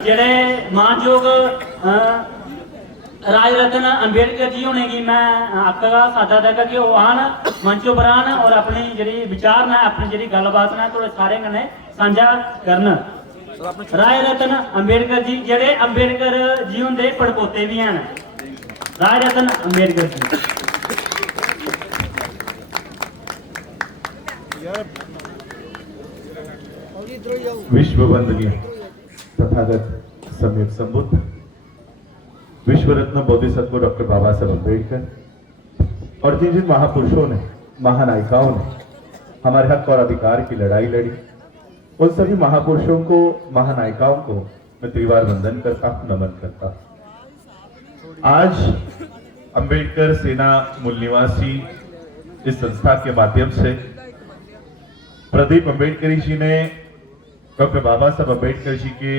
जेडे मानयोग राज रतन अंबेडकर जी होने की मैं आखगा सादा देगा कि वो आन मंच पर आन और अपनी जी विचार न अपनी जी गलबात न थोड़े सारे कन्नै सांझा करन। राज रतन अंबेडकर जी जेडे अंबेडकर जी होंदे पड़पोते भी हैं। राज रतन अंबेडकर जी विश्व वंदनीय तथागत सम्यक संबुद्ध विश्व रत्न बोधिसत्व डॉक्टर बाबा साहब अम्बेडकर और जिन जिन महापुरुषों ने महानायिकाओं ने हमारे हक और अधिकार की लड़ाई लड़ी, उन सभी महापुरुषों को महानायिकाओं को मैं त्रिवार वंदन करता हूं, नमन करता हूं। आज अंबेडकर सेना मूल निवासी इस संस्था के माध्यम से प्रदीप अंबेडकरी जी ने डॉक्टर बाबा साहब अम्बेडकर जी के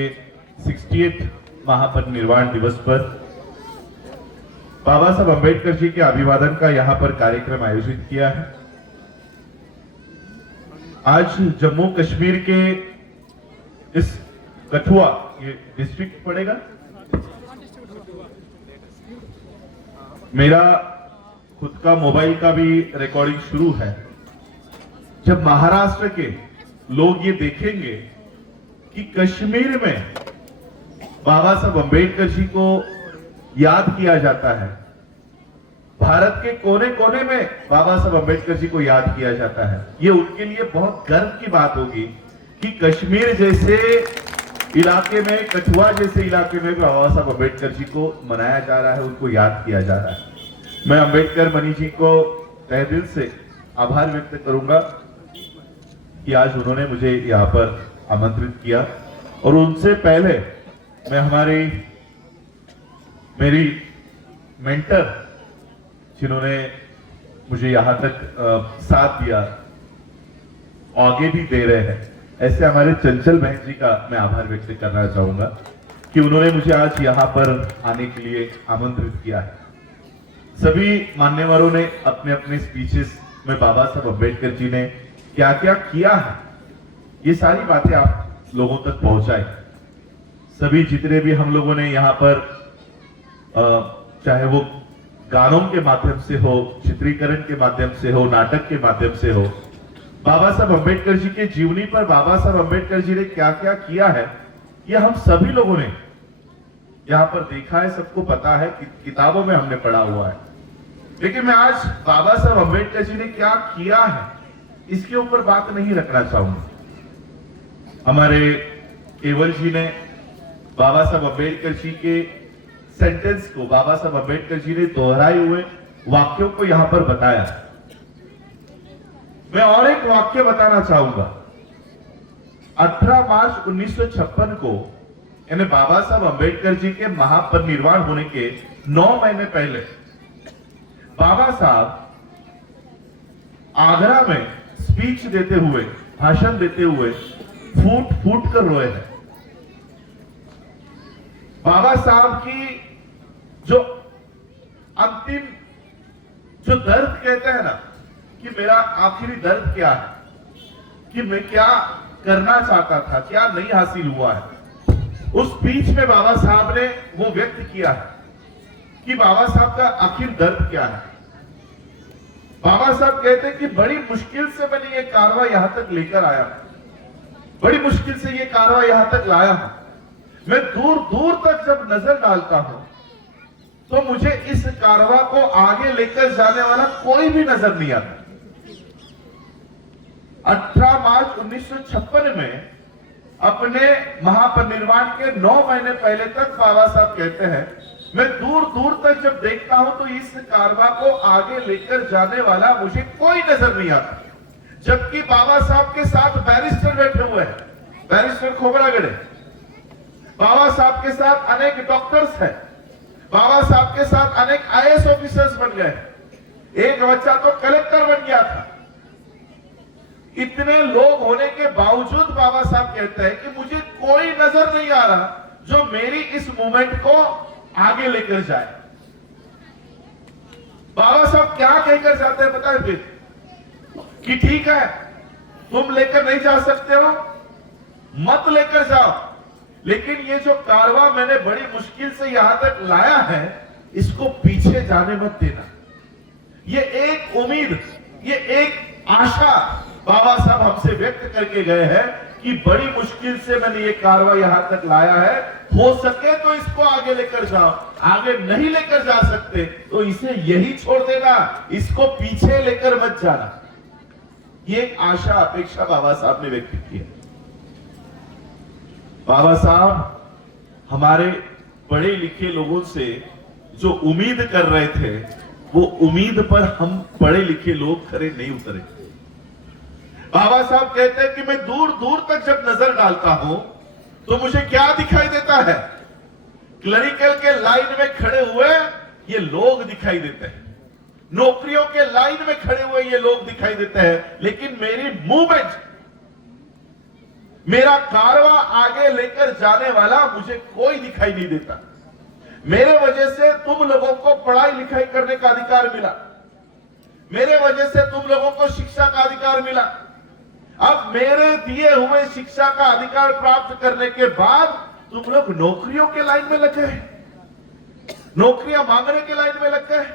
68 महापरिनिर्वाण दिवस पर बाबा साहब अम्बेडकर जी के अभिवादन का यहां पर कार्यक्रम आयोजित किया है। आज जम्मू कश्मीर के इस कठुआ, ये डिस्ट्रिक्ट पड़ेगा, मेरा खुद का मोबाइल का भी रिकॉर्डिंग शुरू है। जब महाराष्ट्र के लोग ये देखेंगे कि कश्मीर में बाबा साहब अम्बेडकर जी को याद किया जाता है, भारत के कोने कोने में बाबा साहब अम्बेडकर जी को याद किया जाता है, ये उनके लिए बहुत गर्व की बात होगी कि कश्मीर जैसे इलाके में, कठुआ जैसे इलाके में बाबा साहब अम्बेडकर जी को मनाया जा रहा है, उनको याद किया जा रहा है। मैं अम्बेडकर मणि जी को तहे दिल से आभार व्यक्त करूंगा कि आज उन्होंने मुझे यहाँ पर आमंत्रित किया, और उनसे पहले मैं मेरी मेंटर जिन्होंने मुझे यहाँ तक साथ दिया, आगे भी दे रहे हैं, ऐसे हमारे चंचल बहन जी का मैं आभार व्यक्त करना चाहूंगा कि उन्होंने मुझे आज यहाँ पर आने के लिए आमंत्रित किया है। सभी मान्यवरों ने अपने अपने स्पीचेस में बाबा साहब अम्बेडकर जी ने क्या क्या किया है, ये सारी बातें आप लोगों तक पहुंचाए। सभी जितने भी हम लोगों ने यहाँ पर चाहे वो गानों के माध्यम से हो, चित्रीकरण के माध्यम से हो, नाटक के माध्यम से हो, बाबा साहब अम्बेडकर जी के जीवनी पर बाबा साहब अम्बेडकर जी ने क्या क्या किया है, ये हम सभी लोगों ने यहाँ पर देखा है, सबको पता है, किताबों में हमने पढ़ा हुआ है। लेकिन मैं आज बाबा साहब अम्बेडकर जी ने क्या किया है इसके ऊपर बात नहीं रखना चाहूंगा। हमारे केवल जी ने बाबा साहब अम्बेडकर जी के सेंटेंस को, बाबा साहब अम्बेडकर जी ने दोहराए हुए वाक्यों को यहां पर बताया। मैं और एक वाक्य बताना चाहूंगा। 18 मार्च 1956 को यानी बाबा साहब अम्बेडकर जी के महापरिनिर्वाण होने के 9 महीने पहले बाबा साहब आगरा में स्पीच देते हुए, भाषण देते हुए फूट फूट कर रोए हैं। बाबा साहब की जो अंतिम जो दर्द कहते हैं ना, कि मेरा आखिरी दर्द क्या है, कि मैं क्या करना चाहता था, क्या नहीं हासिल हुआ है, उस स्पीच में बाबा साहब ने वो व्यक्त किया है कि बाबा साहब का आखिर दर्द क्या है। बाबा साहब कहते हैं कि बड़ी मुश्किल से मैंने ये कारवा यहां तक लेकर आया, बड़ी मुश्किल से ये कारवा यहां तक लाया हूं। मैं दूर दूर तक जब नजर डालता हूं तो मुझे इस कारवा को आगे लेकर जाने वाला कोई भी नजर नहीं आता। 18 मार्च 1956 में अपने महापरिनिर्वाण के 9 महीने पहले तक बाबा साहब कहते हैं, मैं दूर दूर तक जब देखता हूं तो इस कारवा को आगे लेकर जाने वाला मुझे कोई नजर नहीं आता। जबकि बाबा साहब के साथ बैरिस्टर बैठे हुए हैं, बैरिस्टर खोबरागड़े, बाबा साहब के साथ अनेक डॉक्टर्स हैं, बाबा साहब के साथ अनेक आईएएस ऑफिसर्स बन गए, एक बच्चा तो कलेक्टर बन गया था। इतने लोग होने के बावजूद बाबा साहब कहते हैं कि मुझे कोई नजर नहीं आ रहा जो मेरी इस मूवमेंट को आगे लेकर जाए। बाबा साहब क्या कहकर जाते हैं पता है फिर, कि ठीक है तुम लेकर नहीं जा सकते हो, मत लेकर जाओ, लेकिन ये जो कारवा मैंने बड़ी मुश्किल से यहां तक लाया है, इसको पीछे जाने मत देना। ये एक उम्मीद, ये एक आशा बाबा साहब हमसे व्यक्त करके गए हैं कि बड़ी मुश्किल से मैंने ये कारवा यहां तक लाया है, हो सके तो इसको आगे लेकर जाओ, आगे नहीं लेकर जा सकते तो इसे यही छोड़ देना, इसको पीछे लेकर मत जाना। ये एक आशा अपेक्षा बाबा साहब ने व्यक्त की है। बाबा साहब हमारे पढ़े लिखे लोगों से जो उम्मीद कर रहे थे, वो उम्मीद पर हम पढ़े लिखे लोग खरे नहीं उतरे। बाबा साहब कहते हैं कि मैं दूर दूर तक जब नजर डालता हूं तो मुझे क्या दिखाई देता है? क्लरिकल के लाइन में खड़े हुए ये लोग दिखाई देते हैं, नौकरियों के लाइन में खड़े हुए ये लोग दिखाई देते हैं, लेकिन मेरी मूवमेंट, मेरा कारवा आगे लेकर जाने वाला मुझे कोई दिखाई नहीं देता। मेरे वजह से तुम लोगों को पढ़ाई लिखाई करने का अधिकार मिला, मेरे वजह से तुम लोगों को शिक्षा का अधिकार मिला। अब मेरे दिए हुए शिक्षा का अधिकार प्राप्त करने के बाद तुम लोग नौकरियों के लाइन में लग गए, नौकरियां मांगने के लाइन में लग गए।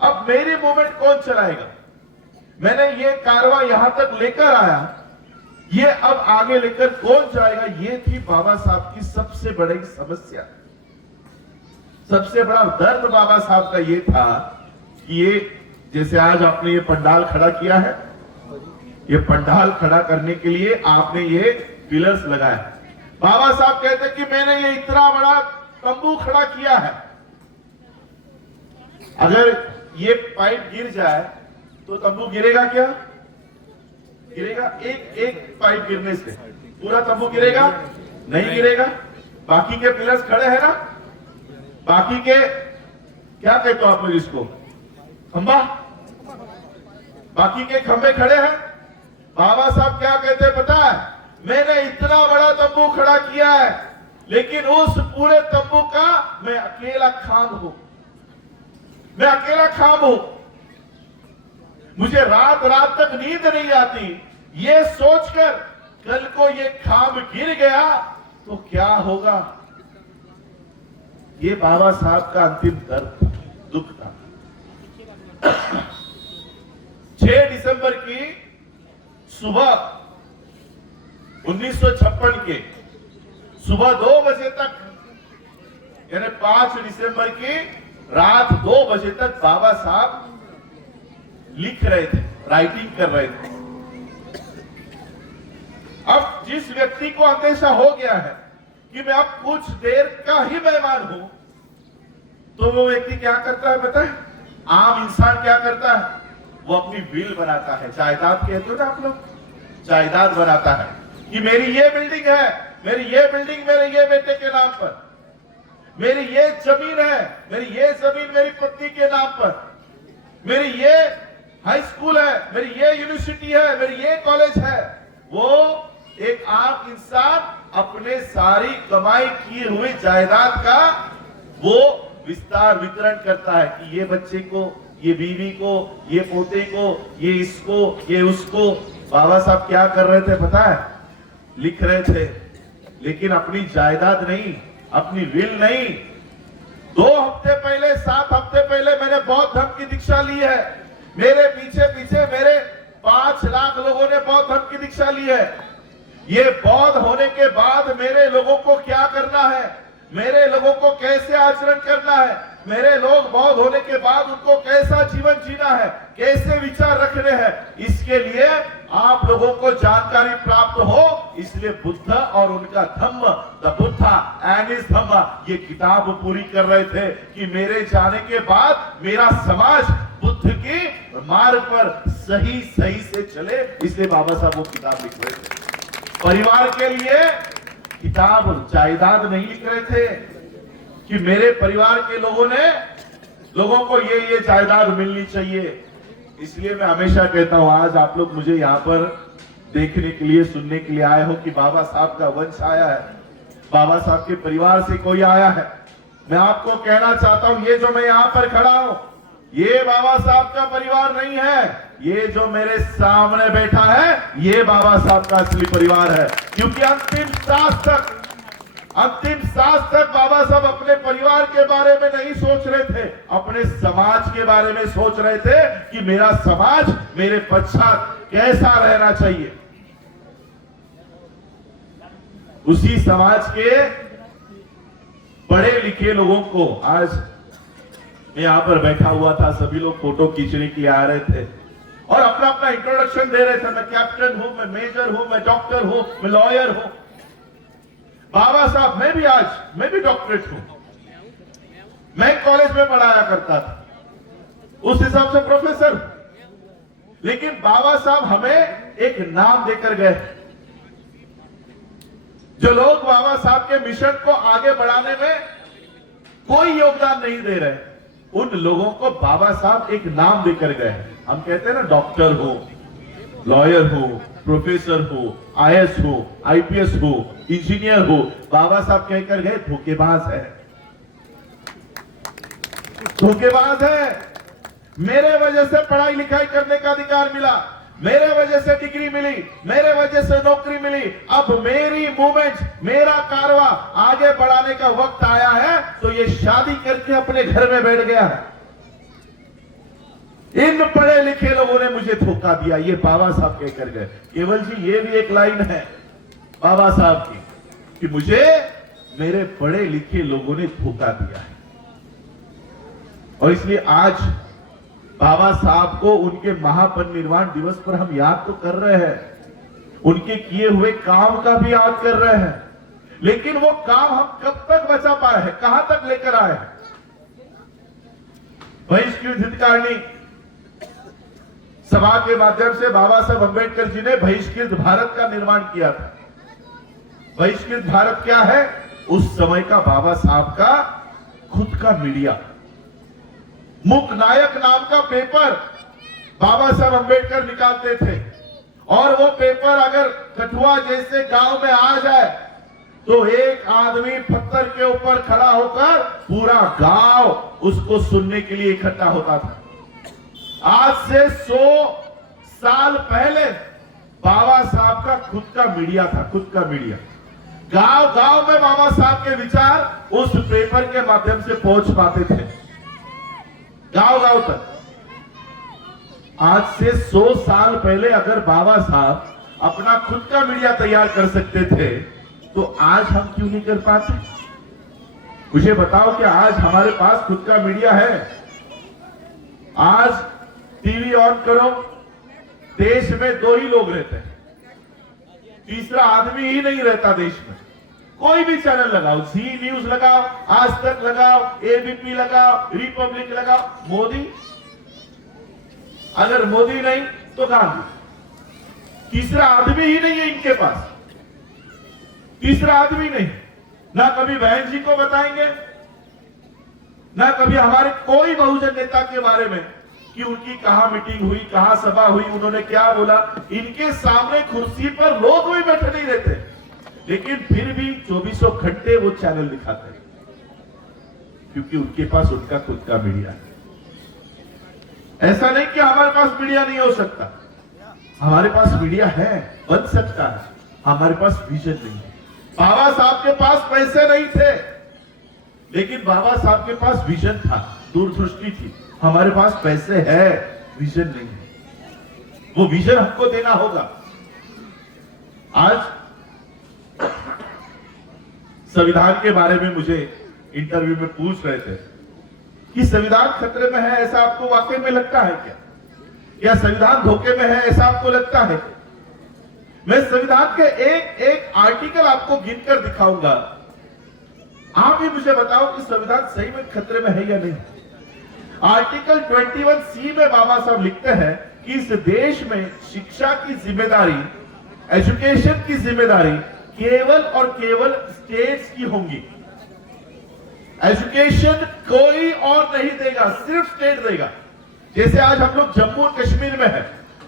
अब मेरी मूवमेंट कौन चलाएगा? मैंने ये कारवा यहां तक लेकर आया, ये अब आगे लेकर कौन जाएगा? ये थी बाबा साहब की सबसे बड़ी समस्या, सबसे बड़ा दर्द बाबा साहब का ये था कि ये जैसे आज आपने ये पंडाल खड़ा किया है, ये पंडाल खड़ा करने के लिए आपने ये पिलर्स लगाए। बाबा साहब कहते कि मैंने ये इतना बड़ा तंबू खड़ा किया है, अगर ये पाइप गिर जाए तो तंबू गिरेगा क्या? गिरेगा? एक पाइप गिरने से पूरा तंबू गिरेगा? नहीं गिरेगा। बाकी के पिलर्स खड़े हैं ना, बाकी के क्या कहते हो आप लोग इसको? खंबा, बाकी के खंबे खड़े हैं। बाबा साहब क्या कहते हैं पता है? मैंने इतना बड़ा तंबू खड़ा किया है, लेकिन उस पूरे तंबू का मैं अकेला खाम हूं, मैं अकेला खाम हूं। मुझे रात रात तक नींद नहीं आती ये सोचकर कल को ये खाम गिर गया तो क्या होगा। ये बाबा साहब का अंतिम दर्द, दुख था। 6 दिसंबर की सुबह 1956 के सुबह 2 बजे तक, यानी 5 दिसंबर की रात 2 बजे तक बाबा साहब लिख रहे थे, राइटिंग कर रहे थे। अब जिस व्यक्ति को अंदेशा हो गया है कि मैं अब कुछ देर का ही मेहमान हूं, तो वो व्यक्ति क्या करता है पता है? आम इंसान क्या करता है? वो अपनी विल बनाता है, जायदाद कहते हो ना आप लोग, जायदाद बनाता है कि मेरी ये बिल्डिंग है, मेरी ये बिल्डिंग मेरे ये बेटे के नाम पर, मेरी ये जमीन है, मेरी ये जमीन मेरी पत्नी के नाम पर, मेरी ये हाई स्कूल है, मेरी ये यूनिवर्सिटी है, मेरी ये कॉलेज है। वो एक आम इंसान अपने सारी कमाई की हुई जायदाद का वो विस्तार वितरण करता है कि ये बच्चे को, ये बीवी को, ये पोते को, ये इसको, ये उसको। बाबा साहब क्या कर रहे थे पता है? लिख रहे थे, लेकिन अपनी जायदाद नहीं, अपनी विल नहीं। 2 हफ्ते पहले, 7 हफ्ते पहले मैंने बौद्ध धर्म की दीक्षा ली है। मेरे पीछे पीछे मेरे 5 लाख लोगों ने बौद्ध धर्म की दीक्षा ली है। ये बौद्ध होने के बाद मेरे लोगों को क्या करना है, मेरे लोगों को कैसे आचरण करना है, मेरे लोग बौद्ध होने के बाद उनको कैसा जीवन जीना है, कैसे विचार रखने हैं, इसके लिए आप लोगों को जानकारी प्राप्त हो। इसलिए बुद्ध और उनका धम्म, द बुद्धा एंड हिज धम्म, ये किताब पूरी कर रहे थे कि मेरे जाने के बाद मेरा समाज बुद्ध के मार्ग पर सही सही से चले। इसलिए बाबा साहब वो किताब लिख रहे थे। परिवार के लिए किताब, जायदाद नहीं लिख रहे थे कि मेरे परिवार के लोगों को ये जायदाद मिलनी चाहिए। इसलिए मैं हमेशा कहता हूं, आज आप लोग मुझे यहाँ पर देखने के लिए, सुनने के लिए आए हो कि बाबा साहब का वंश आया है, बाबा साहब के परिवार से कोई आया है। मैं आपको कहना चाहता हूं, ये जो मैं यहाँ पर खड़ा हूं, ये बाबा साहब का परिवार नहीं है। ये जो मेरे सामने बैठा है, ये बाबा साहब का असली परिवार है। क्योंकि अंतिम सांस तक अंतिम सांस तक बाबा साहब अपने परिवार के बारे में नहीं सोच रहे थे, अपने समाज के बारे में सोच रहे थे कि मेरा समाज मेरे पश्चात कैसा रहना चाहिए। उसी समाज के पढ़े लिखे लोगों को, आज मैं यहां पर बैठा हुआ था, सभी लोग फोटो खींचने के लिए आ रहे थे और अपना अपना इंट्रोडक्शन दे रहे थे। मैं कैप्टन हूं, मैं मेजर हूं, मैं डॉक्टर हूं, मैं लॉयर हूं। बाबा साहब, मैं भी डॉक्टरेट हूं, मैं कॉलेज में पढ़ाया करता था, उस हिसाब से प्रोफेसर। लेकिन बाबा साहब हमें एक नाम देकर गए। जो लोग बाबा साहब के मिशन को आगे बढ़ाने में कोई योगदान नहीं दे रहे, उन लोगों को बाबा साहब एक नाम देकर गए। हम कहते हैं ना, डॉक्टर हो, लॉयर हो, प्रोफेसर हो, आईएएस हो, आईपीएस हो, इंजीनियर हो। बाबा साहब कहकर गए धोखेबाज है, धोखेबाज है। मेरे वजह से पढ़ाई लिखाई करने का अधिकार मिला, मेरे वजह से डिग्री मिली, मेरे वजह से नौकरी मिली। अब मेरी मूवमेंट, मेरा कारवा आगे बढ़ाने का वक्त आया है, तो ये शादी करके अपने घर में बैठ गया है। इन पढ़े लिखे लोगों ने मुझे धोखा दिया, ये बाबा साहब कहकर गए। केवल जी, ये भी एक लाइन है बाबा साहब की कि मुझे मेरे पढ़े लिखे लोगों ने धोखा दिया है। और इसलिए आज बाबा साहब को उनके महापरिनिर्वाण दिवस पर हम याद तो कर रहे हैं, उनके किए हुए काम का भी याद कर रहे हैं। लेकिन वो काम हम कब तक बचा पाए हैं, कहां तक लेकर आए हैं? बहिष्कृत हितकारिणी सभा के माध्यम से बाबा साहब अंबेडकर जी ने बहिष्कृत भारत का निर्माण किया था। बहिष्कृत भारत क्या है? उस समय का बाबा साहब का खुद का मीडिया, मुक नायक नाम का पेपर बाबा साहब अंबेडकर निकालते थे। और वो पेपर अगर कठुआ जैसे गांव में आ जाए तो एक आदमी पत्थर के ऊपर खड़ा होकर पूरा गांव उसको सुनने के लिए इकट्ठा होता था। आज से 100 साल पहले बाबा साहब का खुद का मीडिया था, खुद का मीडिया। गांव गांव में बाबा साहब के विचार उस पेपर के माध्यम से पहुंच पाते थे, गांव गांव तक। आज से 100 साल पहले अगर बाबा साहब अपना खुद का मीडिया तैयार कर सकते थे, तो आज हम क्यों नहीं कर पाते? मुझे बताओ कि आज हमारे पास खुद का मीडिया है? आज टीवी ऑन करो, देश में 2 ही लोग रहते हैं, तीसरा आदमी ही नहीं रहता देश में। कोई भी चैनल लगाओ, जी न्यूज लगाओ, आज तक लगाओ, एबीपी लगाओ, रिपब्लिक लगाओ, मोदी। अगर मोदी नहीं तो गांधी, तीसरा आदमी ही नहीं है इनके पास, तीसरा आदमी नहीं। ना कभी बहन जी को बताएंगे, ना कभी हमारे कोई बहुजन नेता के बारे में कि उनकी कहां मीटिंग हुई, कहां सभा हुई, उन्होंने क्या बोला। इनके सामने कुर्सी पर लोग भी बैठे नहीं रहते, लेकिन फिर भी 24 घंटे वो चैनल दिखाते हैं, क्योंकि उनके पास उनका खुद का मीडिया है। ऐसा नहीं कि हमारे पास मीडिया नहीं हो सकता, हमारे पास मीडिया है, बन सकता है, हमारे पास विजन नहीं है। बाबा साहब के पास पैसे नहीं थे, लेकिन बाबा साहब के पास विजन था, दूरदृष्टि थी। हमारे पास पैसे है, विजन नहीं है। वो विजन हमको देना होगा। आज संविधान के बारे में मुझे इंटरव्यू में पूछ रहे थे कि संविधान खतरे में है, ऐसा आपको वाकई में लगता है क्या? या संविधान धोखे में है, ऐसा आपको लगता है? मैं संविधान के एक एक आर्टिकल आपको गिनकर दिखाऊंगा, आप भी मुझे बताओ कि संविधान सही में खतरे में है या नहीं। आर्टिकल 21C में बाबा साहब लिखते हैं कि इस देश में शिक्षा की जिम्मेदारी, एजुकेशन की जिम्मेदारी केवल और केवल स्टेट्स की होंगी। एजुकेशन कोई और नहीं देगा, सिर्फ स्टेट देगा। जैसे आज हम लोग जम्मू और कश्मीर में है,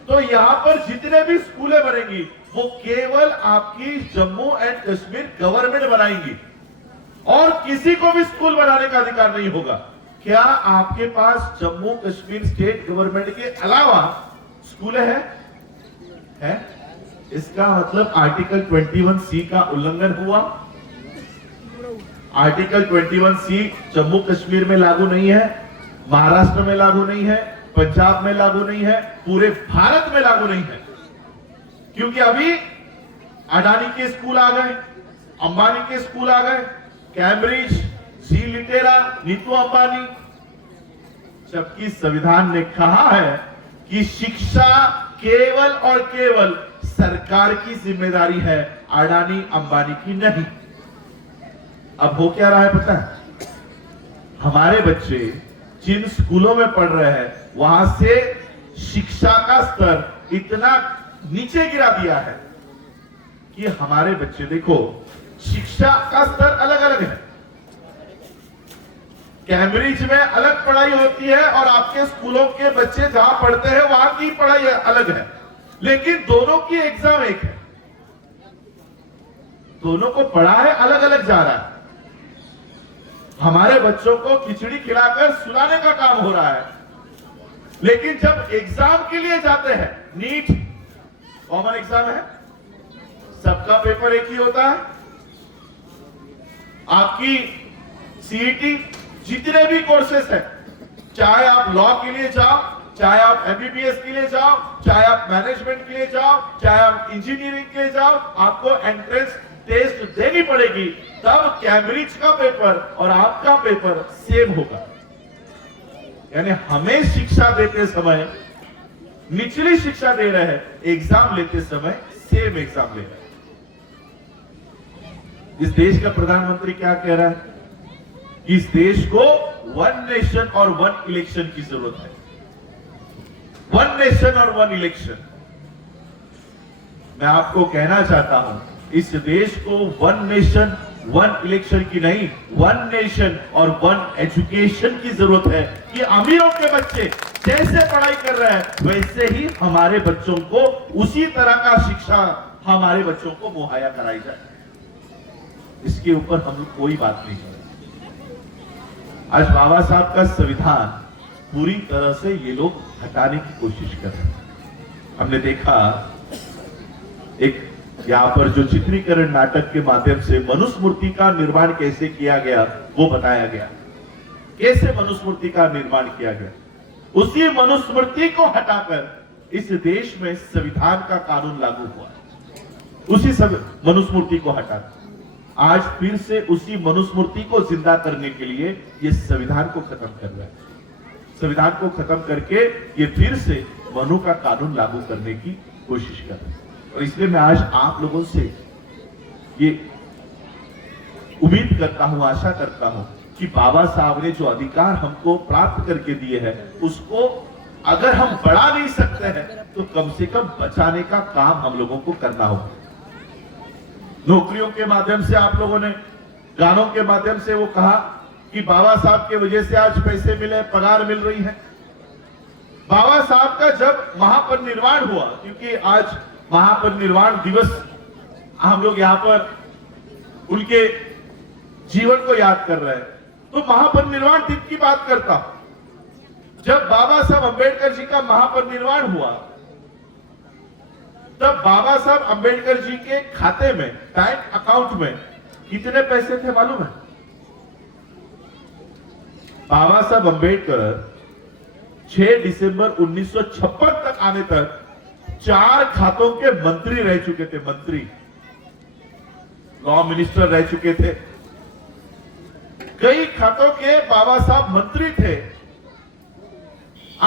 तो यहां पर जितने भी स्कूलें बनेंगी वो केवल आपकी जम्मू एंड कश्मीर गवर्नमेंट बनाएंगी, और किसी को भी स्कूल बनाने का अधिकार नहीं होगा। क्या आपके पास जम्मू कश्मीर स्टेट गवर्नमेंट के अलावा स्कूल है? इसका मतलब आर्टिकल 21C का उल्लंघन हुआ। आर्टिकल 21C जम्मू कश्मीर में लागू नहीं है, महाराष्ट्र में लागू नहीं है, पंजाब में लागू नहीं है, पूरे भारत में लागू नहीं है। क्योंकि अभी अडानी के स्कूल आ गए, अंबानी के स्कूल आ गए, कैम्ब्रिज, जी लिटेरा, नीतू अंबानी, जबकि संविधान ने कहा है कि शिक्षा केवल और केवल सरकार की जिम्मेदारी है, अडानी अंबानी की नहीं। अब हो क्या रहा है पता है? हमारे बच्चे जिन स्कूलों में पढ़ रहे हैं वहां से शिक्षा का स्तर इतना नीचे गिरा दिया है कि हमारे बच्चे, देखो शिक्षा का स्तर अलग अलग है। कैम्ब्रिज में अलग पढ़ाई होती है और आपके स्कूलों के बच्चे जहां पढ़ते हैं वहां की पढ़ाई अलग है, लेकिन दोनों की एग्जाम एक है। दोनों को पढ़ा है, अलग अलग जा रहा है। हमारे बच्चों को खिचड़ी खिलाकर सुलाने का काम हो रहा है, लेकिन जब एग्जाम के लिए जाते हैं, नीट कॉमन एग्जाम है, सबका पेपर एक ही होता है। आपकी सीईटी, जितने भी कोर्सेस हैं, चाहे आप लॉ के लिए जाओ, चाहे आप एमबीबीएस के लिए जाओ, चाहे आप मैनेजमेंट के लिए जाओ, चाहे आप इंजीनियरिंग के लिए जाओ, आपको एंट्रेंस टेस्ट देनी पड़ेगी, तब कैम्ब्रिज का पेपर और आपका पेपर सेम होगा। यानी हमें शिक्षा देते समय, निचली शिक्षा दे रहे हैं, एग्जाम लेते समय सेम एग्जाम ले रहे हैं। इस देश का प्रधानमंत्री क्या कह रहा है? इस देश को वन नेशन और वन इलेक्शन की जरूरत है। वन नेशन और वन इलेक्शन। मैं आपको कहना चाहता हूं, इस देश को वन नेशन वन इलेक्शन की नहीं, वन नेशन और वन एजुकेशन की जरूरत है कि अमीरों के बच्चे जैसे पढ़ाई कर रहे हैं वैसे ही हमारे बच्चों को उसी तरह का शिक्षा हमारे बच्चों को मुहैया कराई जाए। इसके ऊपर हम लोग कोई बात नहीं कर रहे। आज बाबा साहब का संविधान पूरी तरह से ये लोग हटाने की कोशिश कर रहे हैं। हमने देखा एक यहाँ पर जो चित्रीकरण नाटक के माध्यम से मनुस्मृति का निर्माण कैसे किया गया वो बताया गया। कैसे मनुस्मृति का निर्माण किया गया, उसी मनुस्मृति को हटाकर इस देश में संविधान का कानून लागू हुआ। उसी मनुस्मृति को हटाकर आज फिर से उसी मनुस्मृति को जिंदा करने के लिए ये संविधान को खत्म कर रहा है। संविधान को खत्म करके ये फिर से मनु का कानून लागू करने की कोशिश कर रहे हैं। और इसलिए मैं आज आप लोगों से ये उम्मीद करता हूं, आशा करता हूं कि बाबा साहब ने जो अधिकार हमको प्राप्त करके दिए हैं उसको अगर हम बढ़ा नहीं सकते हैं तो कम से कम बचाने का काम हम लोगों को करना होगा। नौकरियों के माध्यम से आप लोगों ने, गानों के माध्यम से वो कहा कि बाबा साहब की वजह से आज पैसे मिले, पगार मिल रही है। बाबा साहब का जब महापरिनिर्वाण हुआ, क्योंकि आज महापरिनिर्वाण दिवस हम लोग यहाँ पर उनके जीवन को याद कर रहे हैं, तो महापरिनिर्वाण दिन की बात करता हूं। जब बाबा साहब अंबेडकर जी का महापरिनिर्वाण हुआ तब बाबा साहब अंबेडकर जी के खाते में, बैंक अकाउंट में कितने पैसे थे मालूम है? बाबा साहब अंबेडकर 6 दिसंबर 1956 तक आने तक 4 खातों के मंत्री रह चुके थे। मंत्री, लॉ मिनिस्टर रह चुके थे। कई खातों के बाबा साहब मंत्री थे।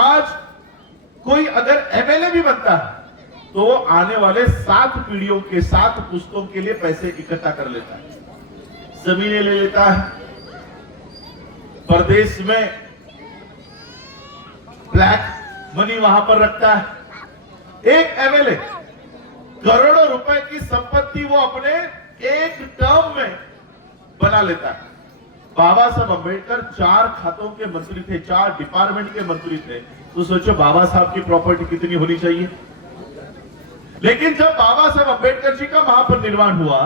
आज कोई अगर एमएलए भी बनता है तो वो आने वाले 7 पीढ़ियों के 7 पुश्तों के लिए पैसे इकट्ठा कर लेता है, जमीनें ले लेता है, प्रदेश में ब्लैक मनी वहां पर रखता है। एक एमएलए करोड़ों रुपए की संपत्ति वो अपने एक टर्म में बना लेता है। बाबा साहब अंबेडकर 4 खातों के मंत्री थे, 4 डिपार्टमेंट के मंत्री थे। तो सोचो बाबा साहब की प्रॉपर्टी कितनी होनी चाहिए। लेकिन जब बाबा साहब अंबेडकर जी का महापरिनिर्वाण हुआ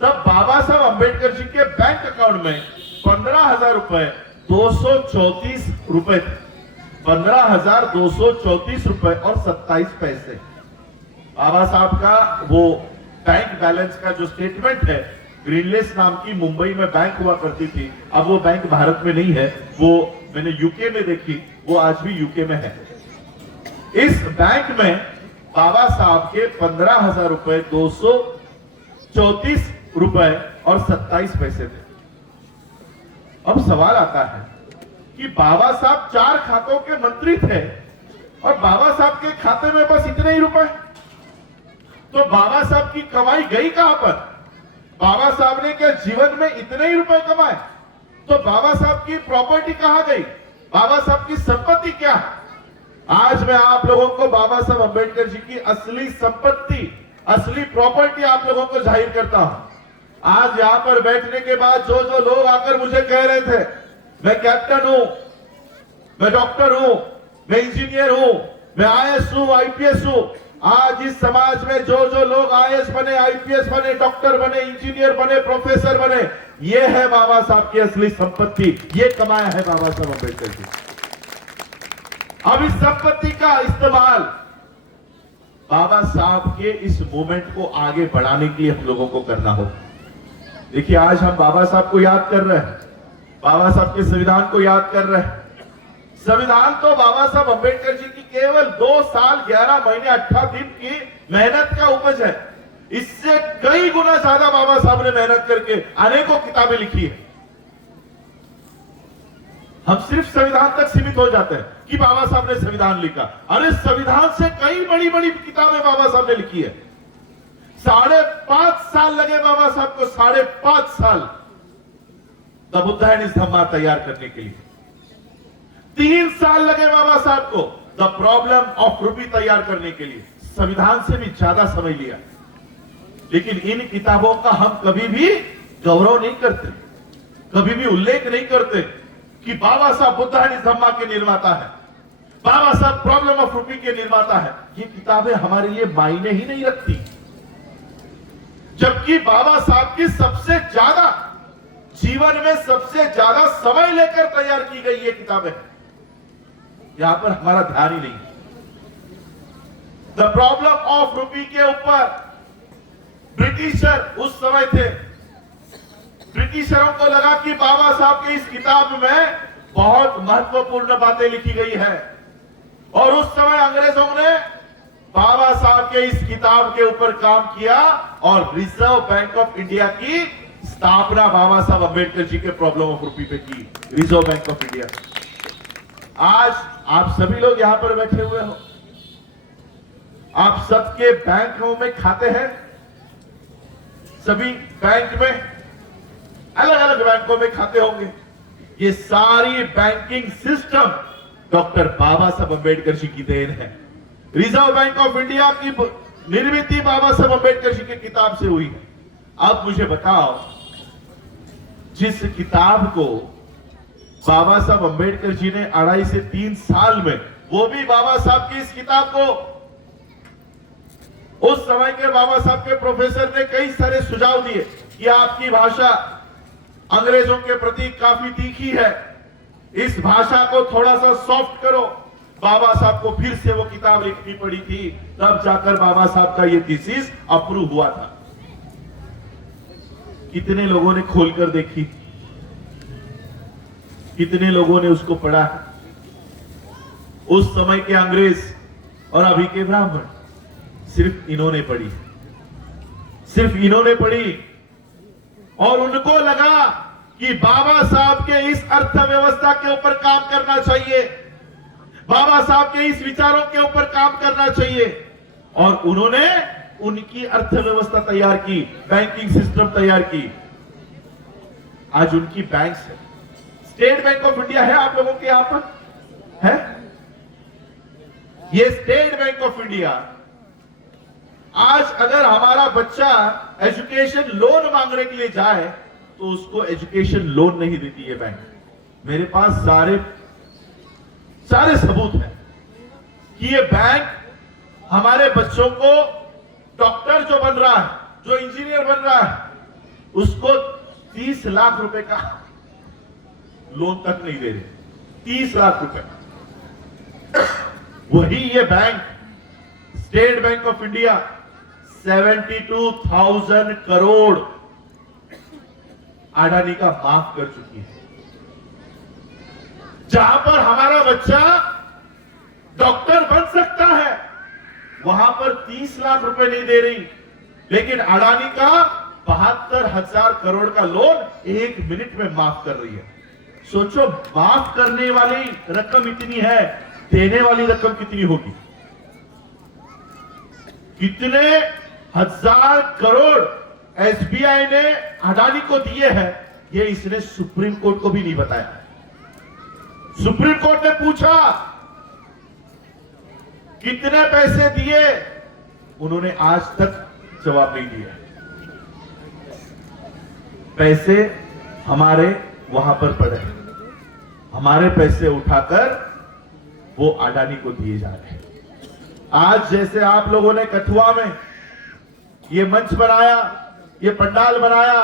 तब बाबा साहब अंबेडकर जी के बैंक अकाउंट में 15,000 रुपए 234 रुपए थे। 15,234 रुपए और 27 पैसे। बाबा साहब का वो बैंक बैलेंस का जो स्टेटमेंट है ग्रीनलेस नाम की मुंबई में बैंक हुआ करती थी। अब वो बैंक भारत में नहीं है, वो मैंने यूके में देखी, वो आज भी यूके में है। इस बैंक में बाबा साहब के 15,000 रुपए 234 रुपए और 27 पैसे थे। अब सवाल आता है कि बाबा साहब 4 खातों के मंत्री थे और बाबा साहब के खाते में बस इतने ही रुपए, तो बाबा साहब की कमाई गई कहां पर? बाबा साहब ने क्या जीवन में इतने ही रुपए कमाए? तो बाबा साहब की प्रॉपर्टी कहां गई? बाबा साहब की संपत्ति क्या है? आज मैं आप लोगों को बाबा साहब अंबेडकर जी की असली संपत्ति, असली प्रॉपर्टी आप लोगों को जाहिर करता हूं। आज यहां पर बैठने के बाद जो जो लोग आकर मुझे कह रहे थे, मैं कैप्टन हूं, मैं डॉक्टर हूं, मैं इंजीनियर हूं, मैं आईएएस हूं, आईपीएस हूं, आज इस समाज में जो जो लोग आईएएस बने, आईपीएस बने, डॉक्टर बने, इंजीनियर बने, प्रोफेसर बने, ये है बाबा साहब की असली संपत्ति, ये कमाया है बाबा साहब अंबेडकर जी। अब इस संपत्ति का इस्तेमाल बाबा साहब के इस मूवमेंट को आगे बढ़ाने के लिए हम लोगों को करना होगा। देखिए, आज हम बाबा साहब को याद कर रहे हैं, बाबा साहब के संविधान को याद कर रहे हैं। संविधान तो बाबा साहब अंबेडकर जी की केवल 2 साल 11 महीने 18 दिन की मेहनत का उपज है। इससे कई गुना ज्यादा बाबा साहब ने मेहनत करके अनेकों किताबें लिखी है। हम सिर्फ संविधान तक सीमित हो जाते हैं कि बाबा साहब ने संविधान लिखा। अरे संविधान से कई बड़ी बड़ी किताबें बाबा साहब ने लिखी है। 5.5 साल लगे बाबा साहब को, 5.5 साल द बुद्धा एंड हिज धम्मा तैयार करने के लिए। 3 साल लगे बाबा साहब को द प्रॉब्लम ऑफ रूपी तैयार करने के लिए। संविधान से भी ज्यादा समय लिया, लेकिन इन किताबों का हम कभी भी गौरव नहीं करते, कभी भी उल्लेख नहीं करते कि बाबा साहब बुद्धा एंड हिज धम्मा के निर्माता है, बाबा साहब प्रॉब्लम ऑफ रूपी के निर्माता है। ये किताबें हमारे लिए मायने ही नहीं रखती, जबकि बाबा साहब की सबसे ज्यादा जीवन में सबसे ज्यादा समय लेकर तैयार की गई ये किताबें, यहां पर हमारा ध्यान ही नहीं। द प्रॉब्लम ऑफ रूपी के ऊपर ब्रिटिशर उस समय थे, ब्रिटिशरों को लगा कि बाबा साहब की इस किताब में बहुत महत्वपूर्ण बातें लिखी गई है, और उस समय अंग्रेजों ने बाबा साहब के इस किताब के ऊपर काम किया और रिजर्व बैंक ऑफ इंडिया की स्थापना बाबा साहब अंबेडकर जी के प्रॉब्लम ऑफ रूपी पे की, रिजर्व बैंक ऑफ इंडिया। आज आप सभी लोग यहां पर बैठे हुए हो, आप सबके बैंकों में खाते हैं, सभी बैंक में अलग अलग बैंकों में खाते होंगे। ये सारी बैंकिंग सिस्टम डॉक्टर बाबा साहब अंबेडकर जी की देन है। रिजर्व बैंक ऑफ इंडिया की निर्मित बाबा साहब अंबेडकर जी की किताब से हुई है। अब मुझे बताओ, जिस किताब को बाबा साहब अंबेडकर जी ने 2.5 से 3 साल में, वो भी बाबा साहब की इस किताब को उस समय के बाबा साहब के प्रोफेसर ने कई सारे सुझाव दिए कि आपकी भाषा अंग्रेजों के प्रति काफी तीखी है, इस भाषा को थोड़ा सा सॉफ्ट करो। बाबा साहब को फिर से वो किताब लिखनी पड़ी थी, तब जाकर बाबा साहब का ये थीसिस अप्रूव हुआ था। कितने लोगों ने खोलकर देखी, कितने लोगों ने उसको पढ़ा? उस समय के अंग्रेज और अभी के ब्राह्मण, सिर्फ इन्होंने पढ़ी, सिर्फ इन्होंने पढ़ी, और उनको लगा कि बाबा साहब के इस अर्थव्यवस्था के ऊपर काम करना चाहिए, बाबा साहब के इस विचारों के ऊपर काम करना चाहिए, और उन्होंने उनकी अर्थव्यवस्था तैयार की, बैंकिंग सिस्टम तैयार की। आज उनकी बैंक्स है, स्टेट बैंक ऑफ इंडिया है, आप लोगों के यहां पर है ये स्टेट बैंक ऑफ इंडिया। आज अगर हमारा बच्चा एजुकेशन लोन मांगने के लिए जाए तो उसको एजुकेशन लोन नहीं देती है बैंक। मेरे पास सारे सबूत हैं कि ये बैंक हमारे बच्चों को, डॉक्टर जो बन रहा है, जो इंजीनियर बन रहा है, उसको 30 लाख रुपए का लोन तक नहीं दे रहे। 30 लाख रुपए। वही ये bank, state bank of India, 72,000 crore Adani का माफ कर चुकी है। जहां पर हमारा बच्चा डॉक्टर बन सकता है, वहां पर 30 लाख रुपए नहीं दे रही, लेकिन अडानी का 72,000 करोड़ का लोन 1 मिनट में माफ कर रही है। सोचो, माफ करने वाली रकम इतनी है, देने वाली रकम कितनी होगी? कितने हजार करोड़ एसबीआई ने अडानी को दिए हैं, ये इसने सुप्रीम कोर्ट को भी नहीं बताया। सुप्रीम कोर्ट ने पूछा कितने पैसे दिए, उन्होंने आज तक जवाब नहीं दिया। पैसे हमारे वहां पर पड़े हैं, हमारे पैसे उठाकर वो अडानी को दिए जा रहे हैं। आज जैसे आप लोगों ने कठुआ में ये मंच बनाया, ये पंडाल बनाया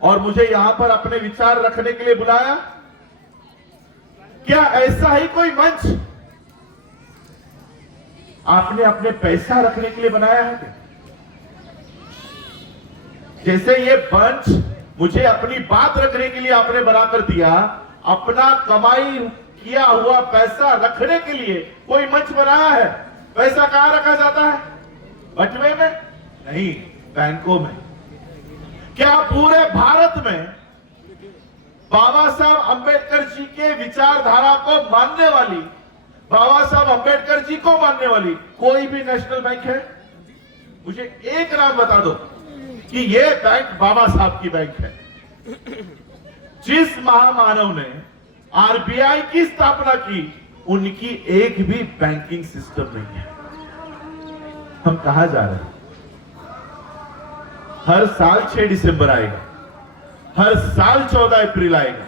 और मुझे यहां पर अपने विचार रखने के लिए बुलाया, क्या ऐसा ही कोई मंच आपने अपने पैसा रखने के लिए बनाया है क्या? जैसे ये मंच मुझे अपनी बात रखने के लिए आपने बनाकर दिया, अपना कमाई किया हुआ पैसा रखने के लिए कोई मंच बनाया है। पैसा कहां रखा जाता है? बटुए में नहीं, बैंकों में। क्या पूरे भारत में बाबा साहब अंबेडकर जी के विचारधारा को मानने वाली, बाबा साहब अंबेडकर जी को मानने वाली कोई भी नेशनल बैंक है? मुझे एक नाम बता दो कि ये बैंक बाबा साहब की बैंक है। जिस महामानव ने आरबीआई की स्थापना की, उनकी एक भी बैंकिंग सिस्टम नहीं है। हम कहां जा रहे हैं? हर साल 6 दिसंबर आएगा, हर साल 14 अप्रैल आएगा,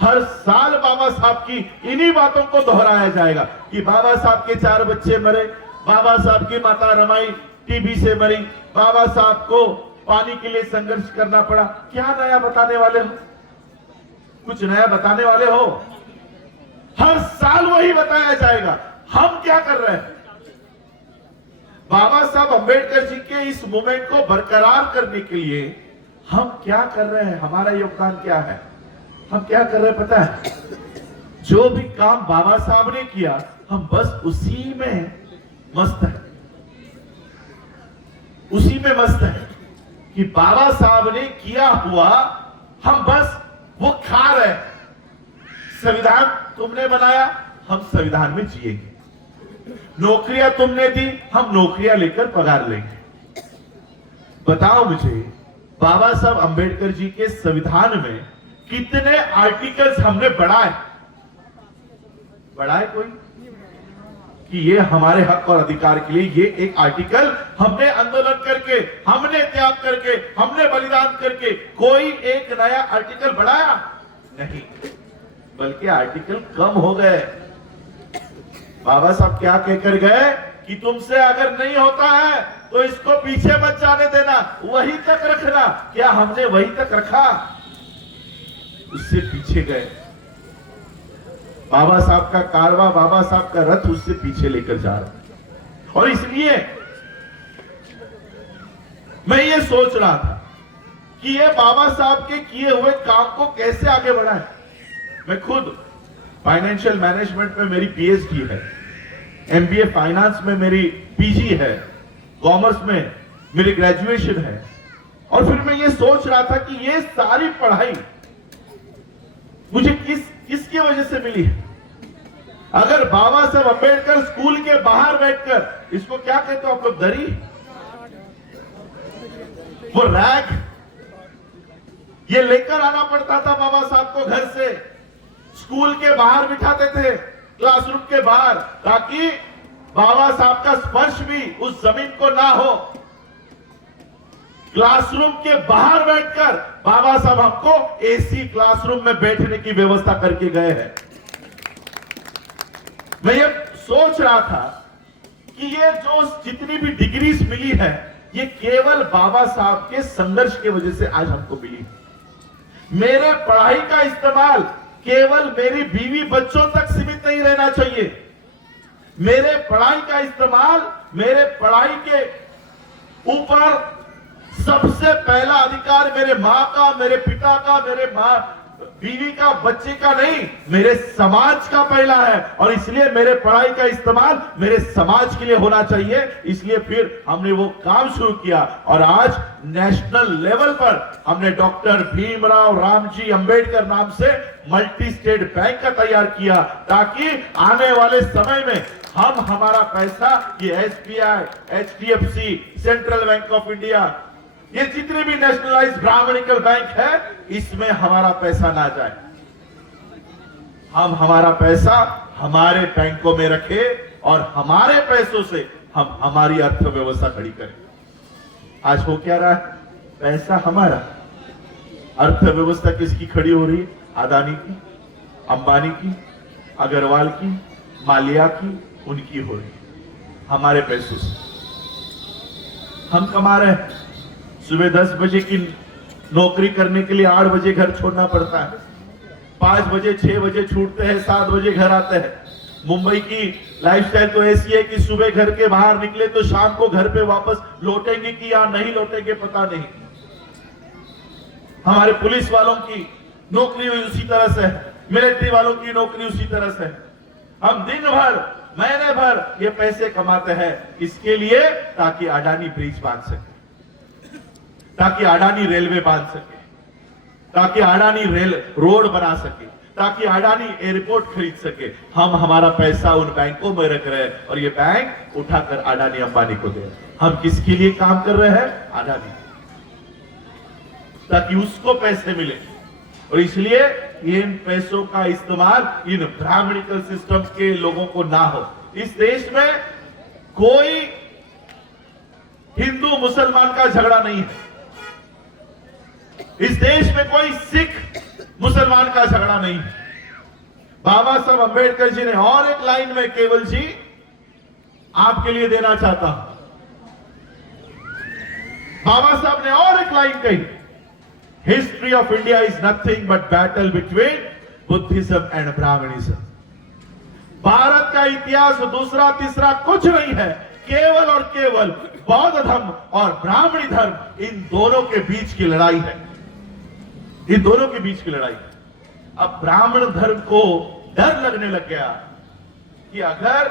हर साल बाबा साहब की इन्हीं बातों को दोहराया जाएगा कि बाबा साहब के 4 बच्चे मरे, बाबा साहब की माता रमाई टीबी से मरी, बाबा साहब को पानी के लिए संघर्ष करना पड़ा। क्या नया बताने वाले हो? कुछ नया बताने वाले हो? हर साल वही बताया जाएगा। हम क्या कर रहे हैं? बाबा साहब अंबेडकर जी के इस मूवमेंट को बरकरार करने के लिए हम क्या कर रहे हैं? हमारा योगदान क्या है? हम क्या कर रहे हैं पता है? जो भी काम बाबा साहब ने किया, हम बस उसी में मस्त है, उसी में मस्त है कि बाबा साहब ने किया हुआ हम बस वो खा रहे हैं। संविधान तुमने बनाया, हम संविधान में जिएंगे। नौकरियां तुमने दी, हम नौकरियां लेकर पगार लेंगे। बताओ मुझे, बाबा साहब अंबेडकर जी के संविधान में कितने आर्टिकल्स हमने बढ़ाए कोई? कि ये हमारे हक और अधिकार के लिए ये एक आर्टिकल हमने आंदोलन करके, हमने त्याग करके, हमने बलिदान करके कोई एक नया आर्टिकल बढ़ाया नहीं, बल्कि आर्टिकल कम हो गए। बाबा साहब क्या कहकर गए कि तुमसे अगर नहीं होता है तो इसको पीछे मत जाने देना, वहीं तक रखना। क्या हमने वहीं तक रखा? उससे पीछे गए। बाबा साहब का कारवां, बाबा साहब का रथ उससे पीछे लेकर जा रहा है। और इसलिए मैं ये सोच रहा था कि ये बाबा साहब के किए हुए काम को कैसे आगे बढ़ाएं। मैं खुद फाइनेंशियल मैनेजमेंट में मेरी पीएचडी है, एमबीए फाइनेंस में मेरी पीजी है, कॉमर्स में मेरी ग्रेजुएशन है। और फिर मैं ये सोच रहा था कि ये सारी पढ़ाई मुझे किसकी वजह से मिली है? अगर बाबा साहब अंबेडकर स्कूल के बाहर बैठकर, इसको क्या कहते हो आप लोग, दरी, वो रैक, ये लेकर आना पड़ता था बाबा साहब को घर से, स्कूल के बाहर बिठाते थे, क्लासरूम के बाहर, ताकि बाबा साहब का स्पर्श भी उस जमीन को ना हो। क्लासरूम के बाहर बैठकर बाबा साहब हमको एसी क्लासरूम में बैठने की व्यवस्था करके गए हैं। मैं ये सोच रहा था कि ये जो जितनी भी डिग्रीज मिली है, ये केवल बाबा साहब के संघर्ष की वजह से आज हमको मिली। मेरे पढ़ाई का इस्तेमाल केवल मेरी बीवी बच्चों तक सीमित नहीं रहना चाहिए। मेरे पढ़ाई का इस्तेमाल मेरे पढ़ाई के ऊपर सबसे पहला अधिकार मेरे मां का, मेरे पिता का, मेरे मां बीवी का, बच्चे का नहीं, मेरे समाज का पहला है। और इसलिए मेरे पढ़ाई का इस्तेमाल मेरे समाज के लिए होना चाहिए। इसलिए फिर हमने वो काम शुरू किया और आज नेशनल लेवल पर हमने डॉक्टर भीमराव रामजी अंबेडकर नाम से मल्टी स्टेट बैंक का तैयार किया, ताकि आने वाले समय में हम हमारा पैसा, ये SBI, HDFC, central bank of India, ये जितने भी नेशनलाइज्ड ब्राह्मणिकल बैंक है, इसमें हमारा पैसा ना जाए। हम हमारा पैसा हमारे बैंकों में रखें और हमारे पैसों से हम हमारी अर्थव्यवस्था खड़ी करें। आज हो क्या रहा है? पैसा हमारा, अर्थव्यवस्था किसकी खड़ी हो रही है? अदानी की, अंबानी की, अग्रवाल की, मालिया की, उनकी हो रही है। हमारे पैसों से हम कमा रहे हैं। सुबह 10 बजे की नौकरी करने के लिए 8 बजे घर छोड़ना पड़ता है, 5 बजे 6 बजे छूटते हैं, 7 बजे घर आते हैं। मुंबई की लाइफस्टाइल तो ऐसी है कि सुबह घर के बाहर निकले तो शाम को घर पे वापस लौटेंगे कि या नहीं लौटेंगे पता नहीं। हमारे पुलिस वालों की नौकरी उसी तरह से है, मिलिट्री वालों की नौकरी उसी तरह से है। हम दिन भर महीने भर ये पैसे कमाते हैं, इसके लिए ताकि अडानी ब्रिज बांध सके, ताकि अडानी रेलवे बांध सके, ताकि अडानी रेल रोड बना सके, ताकि अडानी एयरपोर्ट खरीद सके। हम हमारा पैसा उन बैंकों में रख रहे हैं और ये बैंक उठाकर अडानी अंबानी को दे रहे हैं। हम किसके लिए काम कर रहे हैं? अडानी, ताकि उसको पैसे मिले। और इसलिए इन पैसों का इस्तेमाल इन ब्राह्मणिकल सिस्टम के लोगों को ना हो। इस देश में कोई हिंदू मुसलमान का झगड़ा नहीं है, इस देश में कोई सिख मुसलमान का झगड़ा नहीं है। बाबा साहब अंबेडकर जी ने और एक लाइन में केवल जी आपके लिए देना चाहता हूं। बाबा साहब ने और एक लाइन कही, history of India is nothing but battle between Buddhism and Brahmanism. भारत का इतिहास दूसरा तीसरा कुछ नहीं है, केवल और केवल बौद्ध धर्म और ब्राह्मणी धर्म, इन दोनों के बीच की लड़ाई है, इन दोनों के बीच की लड़ाई है। अब ब्राह्मण धर्म को डर लगने लग गया कि अगर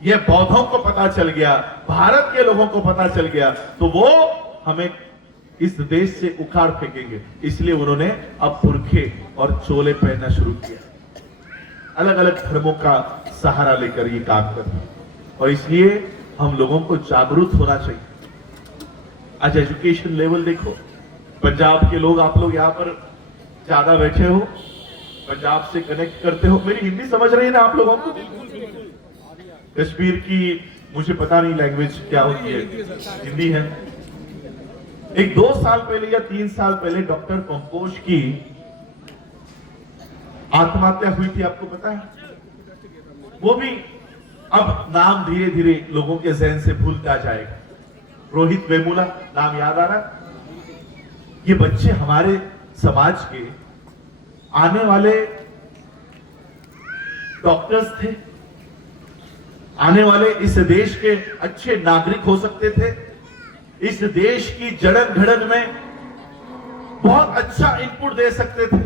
ये बौद्धों को पता चल गया, भारत के लोगों को पता चल गया, तो वो हमें इस देश से उखाड़ फेंकेंगे। इसलिए उन्होंने अब बुर्खे और चोले पहनना शुरू किया, अलग अलग धर्मों का सहारा लेकर ये काम कर रहे हैं। और इसलिए हम लोगों को जागरूक होना चाहिए। आज एजुकेशन लेवल देखो, पंजाब के लोग, आप लोग यहां पर ज्यादा बैठे हो, पंजाब से कनेक्ट करते हो, मेरी हिंदी समझ रही है ना आप लोगों को? कश्मीर की मुझे पता नहीं लैंग्वेज क्या होती है, हिंदी है। एक 2 साल पहले या 3 साल पहले डॉक्टर कंपोज की आत्महत्या हुई थी, आपको पता है? वो भी अब नाम धीरे धीरे लोगों के जहन से भूलता जाएगा। रोहित वेमुला नाम याद आ रहा? ये बच्चे हमारे समाज के आने वाले डॉक्टर्स थे, आने वाले इस देश के अच्छे नागरिक हो सकते थे, इस देश की जड़न घड़न में बहुत अच्छा इनपुट दे सकते थे।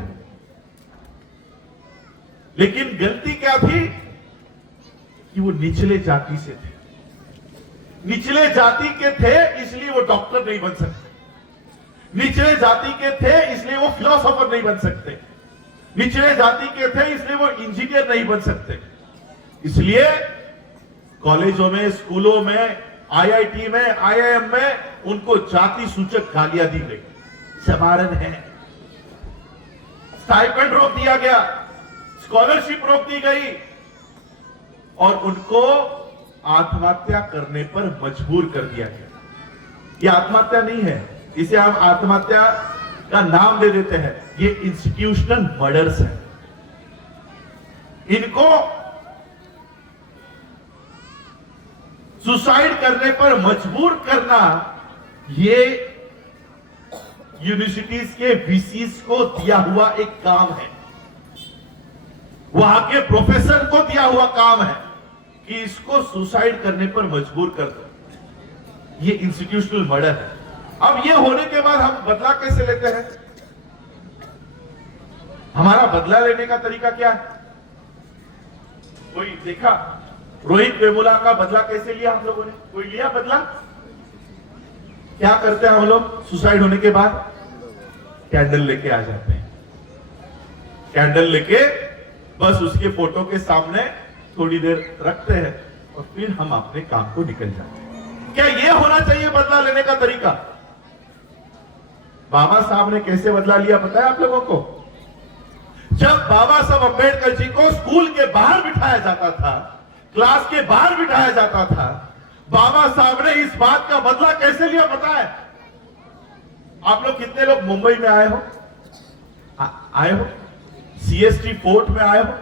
लेकिन गलती क्या थी कि वो निचले जाति से थे, निचले जाति के थे इसलिए वो डॉक्टर नहीं बन सकते, निचले जाति के थे इसलिए वो फिलोसोफर नहीं बन सकते, निचले जाति के थे इसलिए वो इंजीनियर नहीं बन सकते। इसलिए कॉलेजों में, स्कूलों में, आईआईटी में, आईआईएम में उनको जाति सूचक गालियां दी गई, समारण है, स्टाइपेंड रोक दिया गया, स्कॉलरशिप रोक दी गई और उनको आत्महत्या करने पर मजबूर कर दिया गया। ये आत्महत्या नहीं है, इसे हम आत्महत्या का नाम दे देते हैं, ये इंस्टीट्यूशनल मर्डर्स है। इनको सुसाइड करने पर मजबूर करना, ये यूनिवर्सिटीज के वीसीज को दिया हुआ एक काम है, वहां के प्रोफेसर को दिया हुआ काम है कि इसको सुसाइड करने पर मजबूर कर दो। ये इंस्टीट्यूशनल मर्डर है। अब ये होने के बाद हम बदला कैसे लेते हैं? हमारा बदला लेने का तरीका क्या है? कोई देखा रोहित वेमुला का बदला कैसे लिया हम लोगों ने? कोई लिया बदला? क्या करते हैं हम लोग सुसाइड होने के बाद? कैंडल लेके आ जाते हैं। कैंडल लेके बस उसके फोटो के सामने थोड़ी देर रखते हैं और फिर हम अपने काम को निकल जाते हैं। क्या ये होना चाहिए बदला लेने का तरीका? बाबा साहब ने कैसे बदला लिया पता है आप लोगों को? जब बाबा साहब अंबेडकर जी को स्कूल के बाहर बिठाया जाता था, क्लास के बाहर बिठाया जाता था, बाबा साहब ने इस बात का बदला कैसे लिया पता है? आप लोग कितने लोग मुंबई में आए हो? आए हो? सीएसटी फोर्ट में आए हो?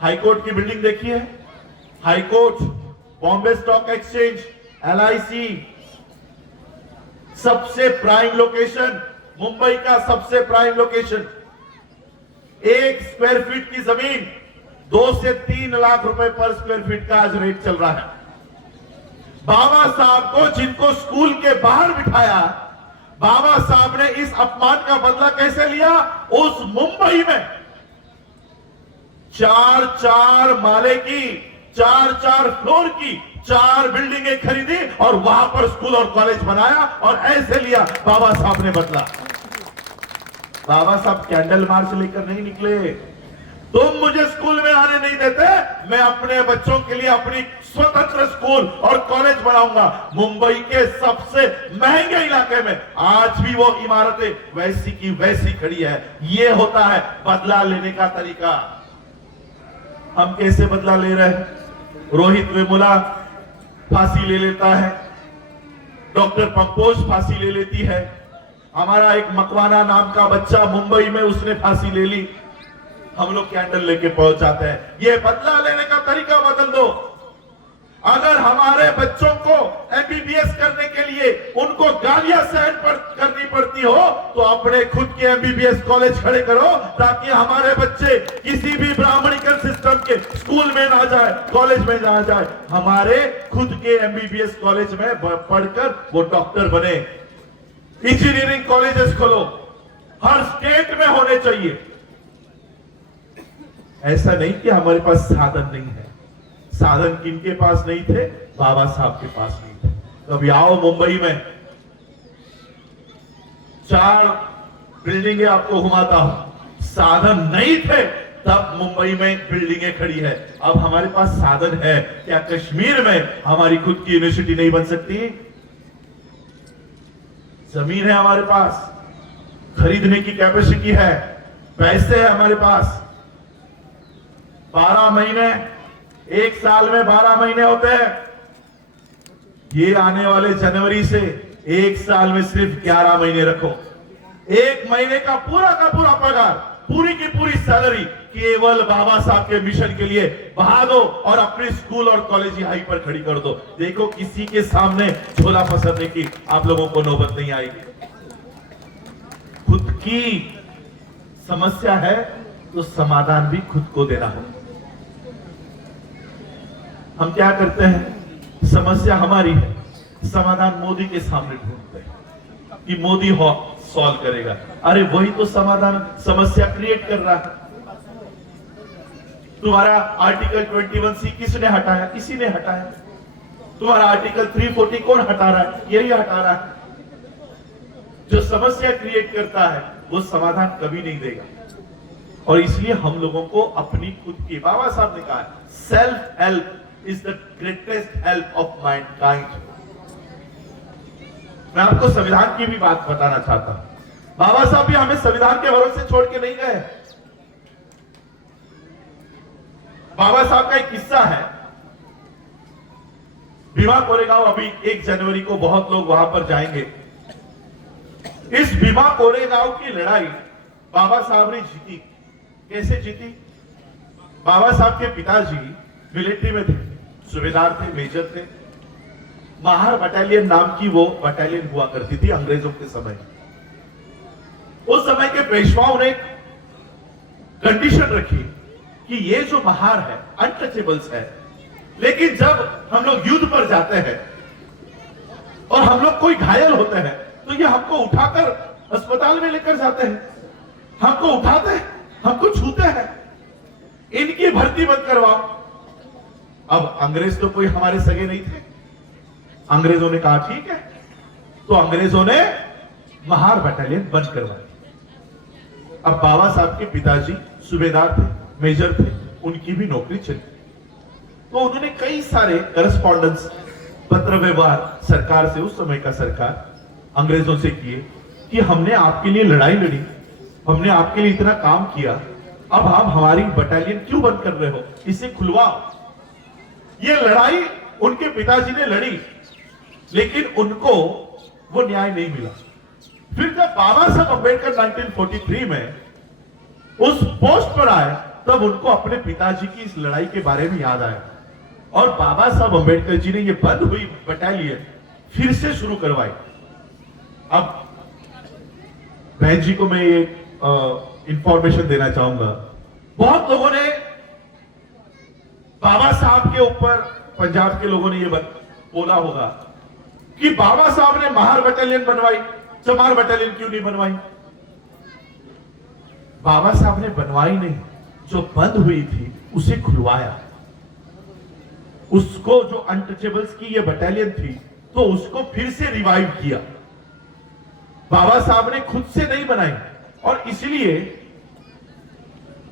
हाई कोर्ट की बिल्डिंग देखी है? High court, Bombay stock exchange, LIC, सबसे प्राइम लोकेशन, मुंबई का सबसे प्राइम लोकेशन। 1 स्क्वायर फीट की जमीन 2 से 3 लाख रुपए पर स्क्वायर फीट का आज रेट चल रहा है। बाबा साहब को जिनको स्कूल के बाहर बिठाया, बाबा साहब ने इस अपमान का बदला कैसे लिया? उस मुंबई में 4-4 माले की, 4-4 फ्लोर की 4 बिल्डिंगें खरीदी और वहां पर स्कूल और कॉलेज बनाया और ऐसे लिया बाबा साहब ने बदला। बाबा साहब कैंडल मार्च लेकर नहीं निकले। तुम मुझे स्कूल में आने नहीं देते, मैं अपने बच्चों के लिए अपनी स्वतंत्र स्कूल और कॉलेज बनाऊंगा। मुंबई के सबसे महंगे इलाके में आज भी वो इमारतें वैसी की वैसी खड़ी है। ये होता है बदला लेने का तरीका। हम कैसे बदला ले रहे हैं? रोहित वेमुला फांसी ले लेता है, डॉक्टर पंपोज फांसी ले लेती है, हमारा एक मकवाना नाम का बच्चा मुंबई में उसने फांसी ले ली, हम लोग कैंडल लेके पहुंच जाते हैं। ये बदला लेने का तरीका बदल दो। अगर हमारे बच्चों को एमबीबीएस करने के लिए उनको गालियां सहन करनी पड़ती हो तो अपने खुद के एमबीबीएस कॉलेज खड़े करो, ताकि हमारे बच्चे किसी भी ब्राह्मणिकल सिस्टम के स्कूल में ना जाए, कॉलेज में ना जाए, हमारे खुद के एमबीबीएस कॉलेज में पढ़कर वो डॉक्टर बने। इंजीनियरिंग कॉलेजेस खोलो, हर स्टेट में होने चाहिए। ऐसा नहीं कि हमारे पास साधन नहीं है। साधन किनके पास नहीं थे? बाबा साहब के पास नहीं थे। कभी आओ मुंबई में 4 बिल्डिंगें आपको घुमाता हूं। साधन नहीं थे तब मुंबई में बिल्डिंगें खड़ी है। अब हमारे पास साधन है। क्या कश्मीर में हमारी खुद की यूनिवर्सिटी नहीं बन सकती? जमीन है हमारे पास, खरीदने की कैपेसिटी है, पैसे है हमारे पास। 12 महीने, एक साल में 12 महीने होते हैं। ये आने वाले जनवरी से एक साल में सिर्फ 11 महीने रखो। 1 महीने का पूरा पगार, पूरी की पूरी सैलरी केवल बाबा साहब के मिशन के लिए बहा दो और अपने स्कूल और कॉलेज हाई पर खड़ी कर दो। देखो किसी के सामने झोला पसरने की आप लोगों को नौबत नहीं आएगी। खुद की समस्या है तो समाधान भी खुद को देना होगा। हम क्या करते हैं? समस्या हमारी है, समाधान मोदी के सामने ढूंढते हैं कि मोदी सॉल्व करेगा। अरे वही तो समाधान समस्या क्रिएट कर रहा है। तुम्हारा आर्टिकल 21C किसने हटाया? किसी ने हटाया। तुम्हारा आर्टिकल 340 कौन हटा रहा है? यही हटा रहा है। जो समस्या क्रिएट करता है वो समाधान कभी नहीं देगा। और इसलिए हम लोगों को अपनी खुद की, बाबा साहब ने कहा है, self help is the greatest help of mankind। मैं आपको संविधान की भी बात बताना चाहता हूं। बाबा साहब भी हमें संविधान के भरोसे छोड़ के नहीं गए। बाबा साहब का एक किस्सा है। भीमा कोरेगांव, अभी 1 जनवरी को बहुत लोग वहां पर जाएंगे। इस भीमा कोरेगांव की लड़ाई बाबा साहब ने जीती। कैसे जीती? बाबा साहब के पिताजी मिलिट्री में थे, सूबेदार थे, मेजर थे। महार बटालियन नाम की वो बटालियन हुआ करती थी अंग्रेजों के समय। उस समय के पेशवाओं ने कंडीशन रखी कि ये जो महार है अनटचेबल्स है, लेकिन जब हम लोग युद्ध पर जाते हैं और हम लोग कोई घायल होते हैं तो ये हमको उठाकर अस्पताल में लेकर जाते हैं, हमको उठाते हैं, हमको छूते हैं, इनकी भर्ती मत करवाओ। अब अंग्रेज तो कोई हमारे सगे नहीं थे, अंग्रेजों ने कहा ठीक है, तो अंग्रेजों ने महार बटालियन बंद करवाई। अब बाबा साहब के पिताजी सूबेदार थे, मेजर थे, उनकी भी नौकरी चली, तो उन्होंने कई सारे करस्पॉन्डेंस, पत्र व्यवहार सरकार से, उस समय का सरकार अंग्रेजों से किए कि हमने आपके लिए लड़ाई लड़ी, हमने आपके लिए इतना काम किया, अब आप हमारी बटालियन क्यों बंद कर रहे हो, इसे खुलवाओ। ये लड़ाई उनके पिताजी ने लड़ी, लेकिन उनको वो न्याय नहीं मिला। फिर जब बाबा साहब अंबेडकर 1943 में उस पोस्ट पर आए, तब उनको अपने पिताजी की इस लड़ाई के बारे में याद आया, और बाबा साहब अंबेडकर जी ने ये बंद हुई बटालियन फिर से शुरू करवाई। अब बहन जी को मैं ये इंफॉर्मेशन देना चाहूंगा, बहुत लोगों ने बाबा साहब के ऊपर, पंजाब के लोगों ने ये बोला होगा कि बाबा साहब ने महार बटालियन बनवाई, चमार बटालियन क्यों नहीं बनवाई। बाबा साहब ने बनवाई नहीं, जो बंद हुई थी उसे खुलवाया। उसको, जो अनटचेबल्स की ये बटालियन थी, तो उसको फिर से रिवाइव किया। बाबा साहब ने खुद से नहीं बनाई, और इसलिए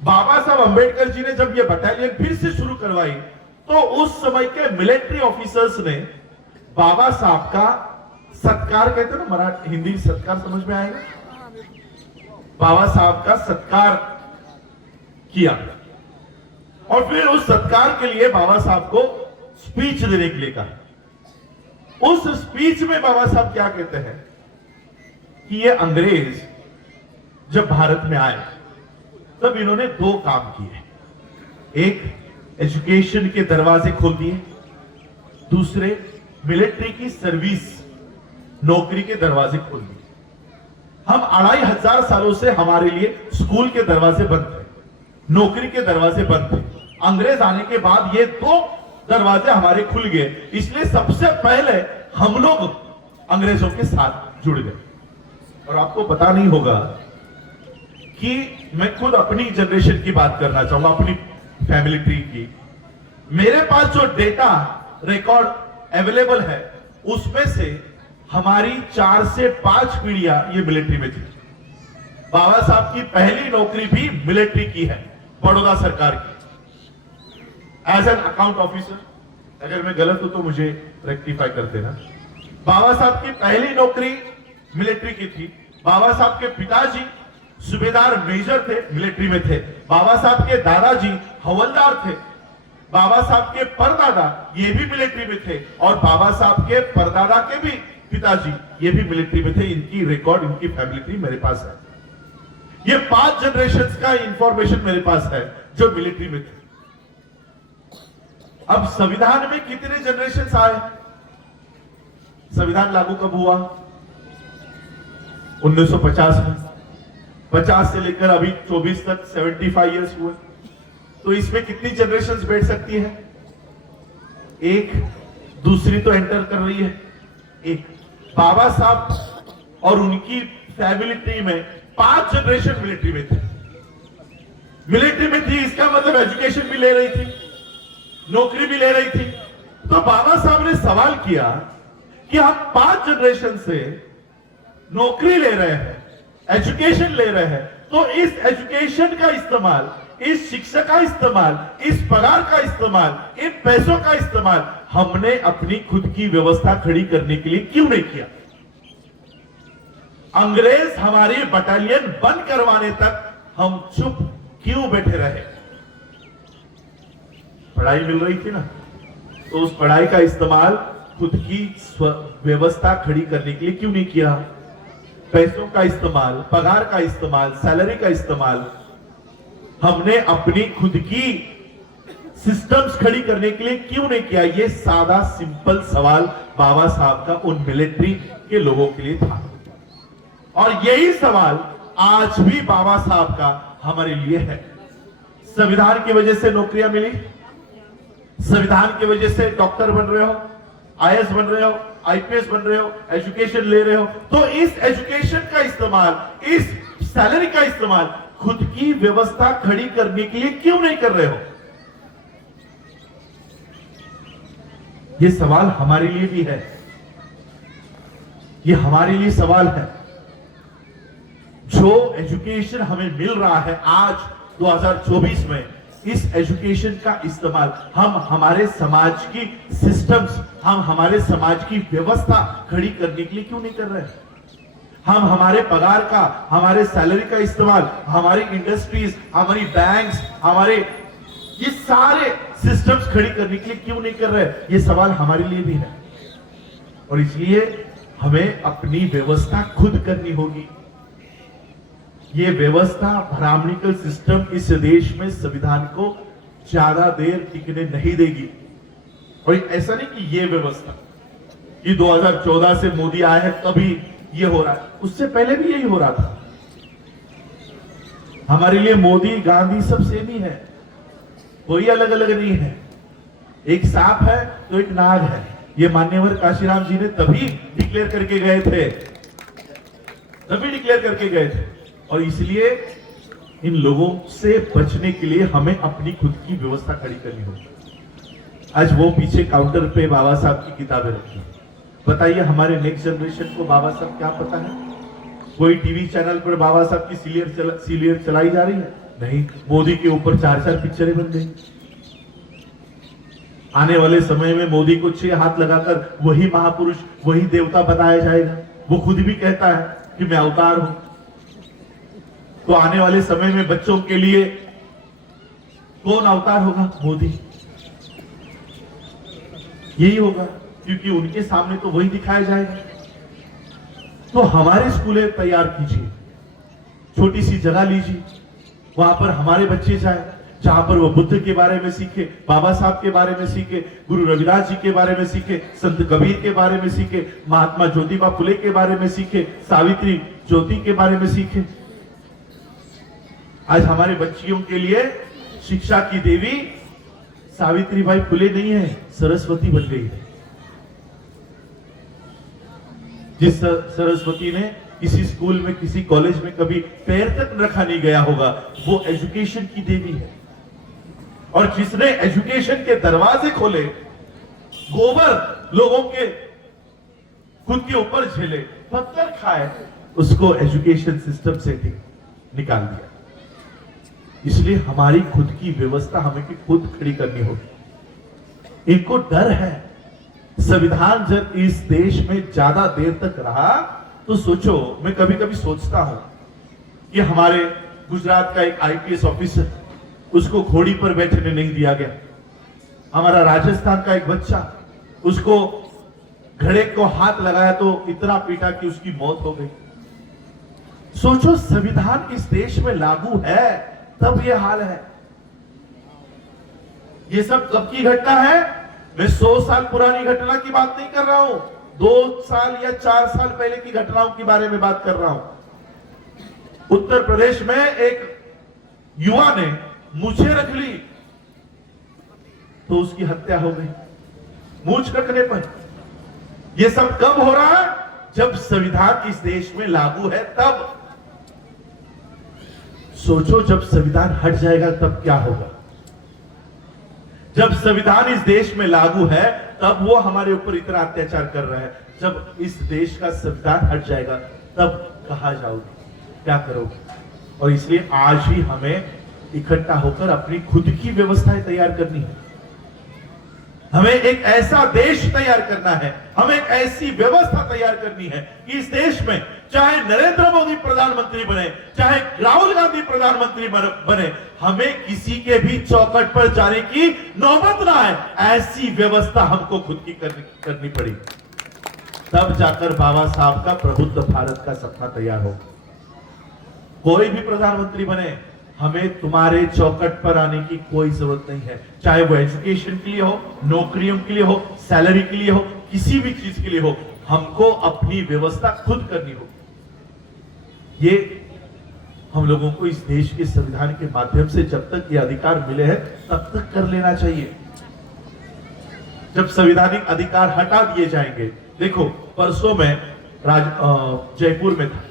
बाबा साहब अंबेडकर जी ने जब ये बटालियन फिर से शुरू करवाई, तो उस समय के मिलिट्री ऑफिसर्स ने बाबा साहब का सत्कार, कहते हैं ना मराठी हिंदी सत्कार समझ में आएगा, बाबा साहब का सत्कार किया, और फिर उस सत्कार के लिए बाबा साहब को स्पीच देने के लिए कहा। उस स्पीच में बाबा साहब क्या कहते हैं कि ये अंग्रेज जब भारत में आए तब इन्होंने दो काम किए, एक एजुकेशन के दरवाजे खोल दिए, दूसरे मिलिट्री की सर्विस, नौकरी के दरवाजे खोल दिए। हम 2500 सालों से हमारे लिए स्कूल के दरवाजे बंद थे, नौकरी के दरवाजे बंद थे। अंग्रेज आने के बाद ये दो दरवाजे हमारे खुल गए, इसलिए सबसे पहले हम लोग अंग्रेजों के साथ जुड़ गए। और आपको पता नहीं होगा कि मैं खुद अपनी जनरेशन की बात करना चाहूंगा, अपनी फैमिली ट्री की। मेरे पास जो डेटा रिकॉर्ड अवेलेबल है, उसमें से हमारी 4 से 5 पीढ़ियां ये मिलिट्री में थी। बाबा साहब की पहली नौकरी भी मिलिट्री की है, बड़ौदा सरकार की, एज एन अकाउंट ऑफिसर। अगर मैं गलत हूं तो मुझे रेक्टिफाई कर देना। बाबा साहब की पहली नौकरी मिलिट्री की थी। बाबा साहब के पिताजी सूबेदार मेजर थे, मिलिट्री में थे। बाबा साहब के दादाजी हवलदार थे। बाबा साहब के परदादा ये भी मिलिट्री में थे, और बाबा साहब के परदादा के भी पिताजी ये भी मिलिट्री में थे। इनकी रिकॉर्ड, इनकी फैमिली ट्री मेरे पास है। ये 5 जनरेशन का इंफॉर्मेशन मेरे पास है जो मिलिट्री में थे। अब संविधान में कितने जनरेशन आए? संविधान लागू कब हुआ? 1950 में। 50 से लेकर अभी 24 तक 75 इयर्स हुए, तो इसमें कितनी जनरेशन बैठ सकती है? एक। दूसरी तो एंटर कर रही है एक। बाबा साहब और उनकी फैमिली ट्री में 5 जनरेशन मिलिट्री में थे। मिलिट्री में थी, इसका मतलब एजुकेशन भी ले रही थी, नौकरी भी ले रही थी। तो बाबा साहब ने सवाल किया कि हम 5 जनरेशन से नौकरी ले रहे हैं, एजुकेशन ले रहे हैं, तो इस एजुकेशन का इस्तेमाल, इस शिक्षा का इस्तेमाल, इस पगार का इस्तेमाल, इन पैसों का इस्तेमाल हमने अपनी खुद की व्यवस्था खड़ी करने के लिए क्यों नहीं किया? अंग्रेज हमारी बटालियन बंद करवाने तक हम चुप क्यों बैठे रहे? पढ़ाई मिल रही थी ना, तो उस पढ़ाई का इस्तेमाल खुद की व्यवस्था खड़ी करने के लिए क्यों नहीं किया? पैसों का इस्तेमाल, पगार का इस्तेमाल, सैलरी का इस्तेमाल हमने अपनी खुद की सिस्टम्स खड़ी करने के लिए क्यों नहीं किया? ये सादा सिंपल सवाल बाबा साहब का उन मिलिट्री के लोगों के लिए था, और यही सवाल आज भी बाबा साहब का हमारे लिए है। संविधान की वजह से नौकरियां मिली, संविधान की वजह से डॉक्टर बन रहे हो, आईएएस बन रहे हो, आईपीएस बन रहे हो, एजुकेशन ले रहे हो, तो इस एजुकेशन का इस्तेमाल, इस सैलरी का इस्तेमाल खुद की व्यवस्था खड़ी करने के लिए क्यों नहीं कर रहे हो? ये सवाल हमारे लिए भी है, ये हमारे लिए सवाल है। जो एजुकेशन हमें मिल रहा है आज 2024 में, इस एजुकेशन का इस्तेमाल हम हमारे समाज की सिस्टम्स, हम हमारे समाज की व्यवस्था खड़ी करने के लिए क्यों नहीं कर रहे हैं? हम हमारे पगार का, हमारे सैलरी का इस्तेमाल हमारी इंडस्ट्रीज, हमारी बैंक्स, हमारे ये सारे सिस्टम्स खड़ी करने के लिए क्यों नहीं कर रहे? ये सवाल हमारे लिए भी है, और इसलिए हमें अपनी व्यवस्था खुद करनी होगी। ये व्यवस्था, ब्राह्मणिकल सिस्टम इस देश में संविधान को ज्यादा देर टिकने नहीं देगी। और ऐसा नहीं कि ये व्यवस्था, ये 2014 से मोदी आए हैं तभी ये हो रहा है, उससे पहले भी यही हो रहा था। हमारे लिए मोदी, गांधी सब सेम ही है, कोई अलग अलग नहीं है। एक सांप है तो एक नाग है, ये मान्यवर काशीराम जी ने तभी डिक्लेयर करके गए थे, तभी डिक्लेयर करके गए थे। और इसलिए इन लोगों से बचने के लिए हमें अपनी खुद की व्यवस्था खड़ी करनी होगी। आज वो पीछे काउंटर पे बाबा साहब की किताबें रखी, बताइए हमारे नेक्स्ट जनरेशन को बाबा साहब क्या पता है? कोई टीवी चैनल पर बाबा साहब की सीरियल चलाई जा रही है? नहीं। मोदी के ऊपर 4-4 पिक्चरें बन गई। आने वाले समय में मोदी को 6 हाथ लगाकर वही महापुरुष, वही देवता बताया जाएगा। वो खुद भी कहता है कि मैं अवतार हूं। तो आने वाले समय में बच्चों के लिए कौन अवतार होगा? मोदी। यही होगा, क्योंकि उनके सामने तो वही दिखाया जाएगा। तो हमारे स्कूलें तैयार कीजिए, छोटी सी जगह लीजिए, वहां पर हमारे बच्चे जाए, जहां पर वो बुद्ध के बारे में सीखे, बाबा साहब के बारे में सीखे, गुरु रविदास जी के बारे में सीखे, संत कबीर के बारे में सीखे, महात्मा ज्योतिबा फुले के बारे में सीखे, सावित्री ज्योति के बारे में सीखे। आज हमारे बच्चियों के लिए शिक्षा की देवी सावित्रीबाई फुले नहीं है, सरस्वती बन गई है। जिस सरस्वती ने किसी स्कूल में, किसी कॉलेज में कभी पैर तक रखा नहीं गया होगा, वो एजुकेशन की देवी है। और जिसने एजुकेशन के दरवाजे खोले, गोबर लोगों के खुद के ऊपर झेले, पत्थर खाए, उसको एजुकेशन सिस्टम से निकाल दिया। इसलिए हमारी खुद की व्यवस्था हमें खुद खड़ी करनी होगी। इनको डर है, संविधान जब इस देश में ज्यादा देर तक रहा तो सोचो, मैं कभी कभी सोचता हूं कि हमारे गुजरात का एक आईपीएस ऑफिसर, उसको घोड़ी पर बैठने नहीं दिया गया। हमारा राजस्थान का एक बच्चा, उसको घड़े को हाथ लगाया तो इतना पीटा कि उसकी मौत हो गई। सोचो, संविधान इस देश में लागू है तब ये हाल है। ये सब कब की घटना है? मैं 100 साल पुरानी घटना की बात नहीं कर रहा हूं, 2 साल या 4 साल पहले की घटनाओं के बारे में बात कर रहा हूं। उत्तर प्रदेश में एक युवा ने मूछें रख ली तो उसकी हत्या हो गई, मूछ रखने पर। यह सब कब हो रहा है? जब संविधान इस देश में लागू है तब। सोचो, जब संविधान हट जाएगा तब क्या होगा? जब संविधान इस देश में लागू है तब वो हमारे ऊपर इतना अत्याचार कर रहा है। जब इस देश का संविधान हट जाएगा तब कहां जाओगे, क्या करोगे? और इसलिए आज ही हमें इकट्ठा होकर अपनी खुद की व्यवस्थाएं तैयार करनी है। हमें एक ऐसा देश तैयार करना है, हमें एक ऐसी व्यवस्था तैयार करनी है कि इस देश में चाहे नरेंद्र मोदी प्रधानमंत्री बने, चाहे राहुल गांधी प्रधानमंत्री बने, हमें किसी के भी चौखट पर जाने की नौबत ना आए। ऐसी व्यवस्था हमको खुद की करनी पड़ी, तब जाकर बाबा साहब का प्रबुद्ध भारत का सपना तैयार हो। कोई भी प्रधानमंत्री बने, हमें तुम्हारे चौखट पर आने की कोई जरूरत नहीं है। चाहे वो एजुकेशन के लिए हो, नौकरियों के लिए हो, सैलरी के लिए हो, किसी भी चीज के लिए हो, हमको अपनी व्यवस्था खुद करनी होगी। ये हम लोगों को इस देश के संविधान के माध्यम से जब तक ये अधिकार मिले हैं तब तक कर लेना चाहिए। जब संवैधानिक अधिकार हटा दिए जाएंगे देखो परसों मैं जयपुर में था,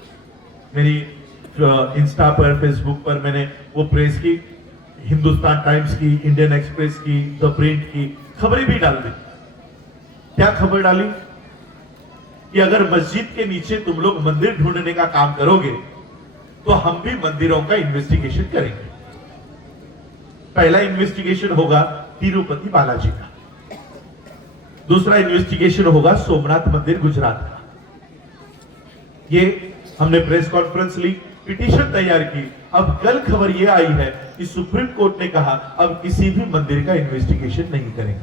मेरी इंस्टा पर फेसबुक पर मैंने वो प्रेस की, हिंदुस्तान टाइम्स की, इंडियन एक्सप्रेस की, द प्रिंट की खबरें भी डाल दी। क्या खबर डाली कि अगर मस्जिद के नीचे तुम लोग मंदिर ढूंढने का काम करोगे तो हम भी मंदिरों का इन्वेस्टिगेशन करेंगे। पहला इन्वेस्टिगेशन होगा तिरुपति बालाजी का, दूसरा इन्वेस्टिगेशन होगा सोमनाथ मंदिर गुजरात का। ये हमने प्रेस कॉन्फ्रेंस ली, पिटीशन तैयार की। अब कल खबर ये आई है कि सुप्रीम कोर्ट ने कहा अब किसी भी मंदिर का इन्वेस्टिगेशन नहीं करेंगे,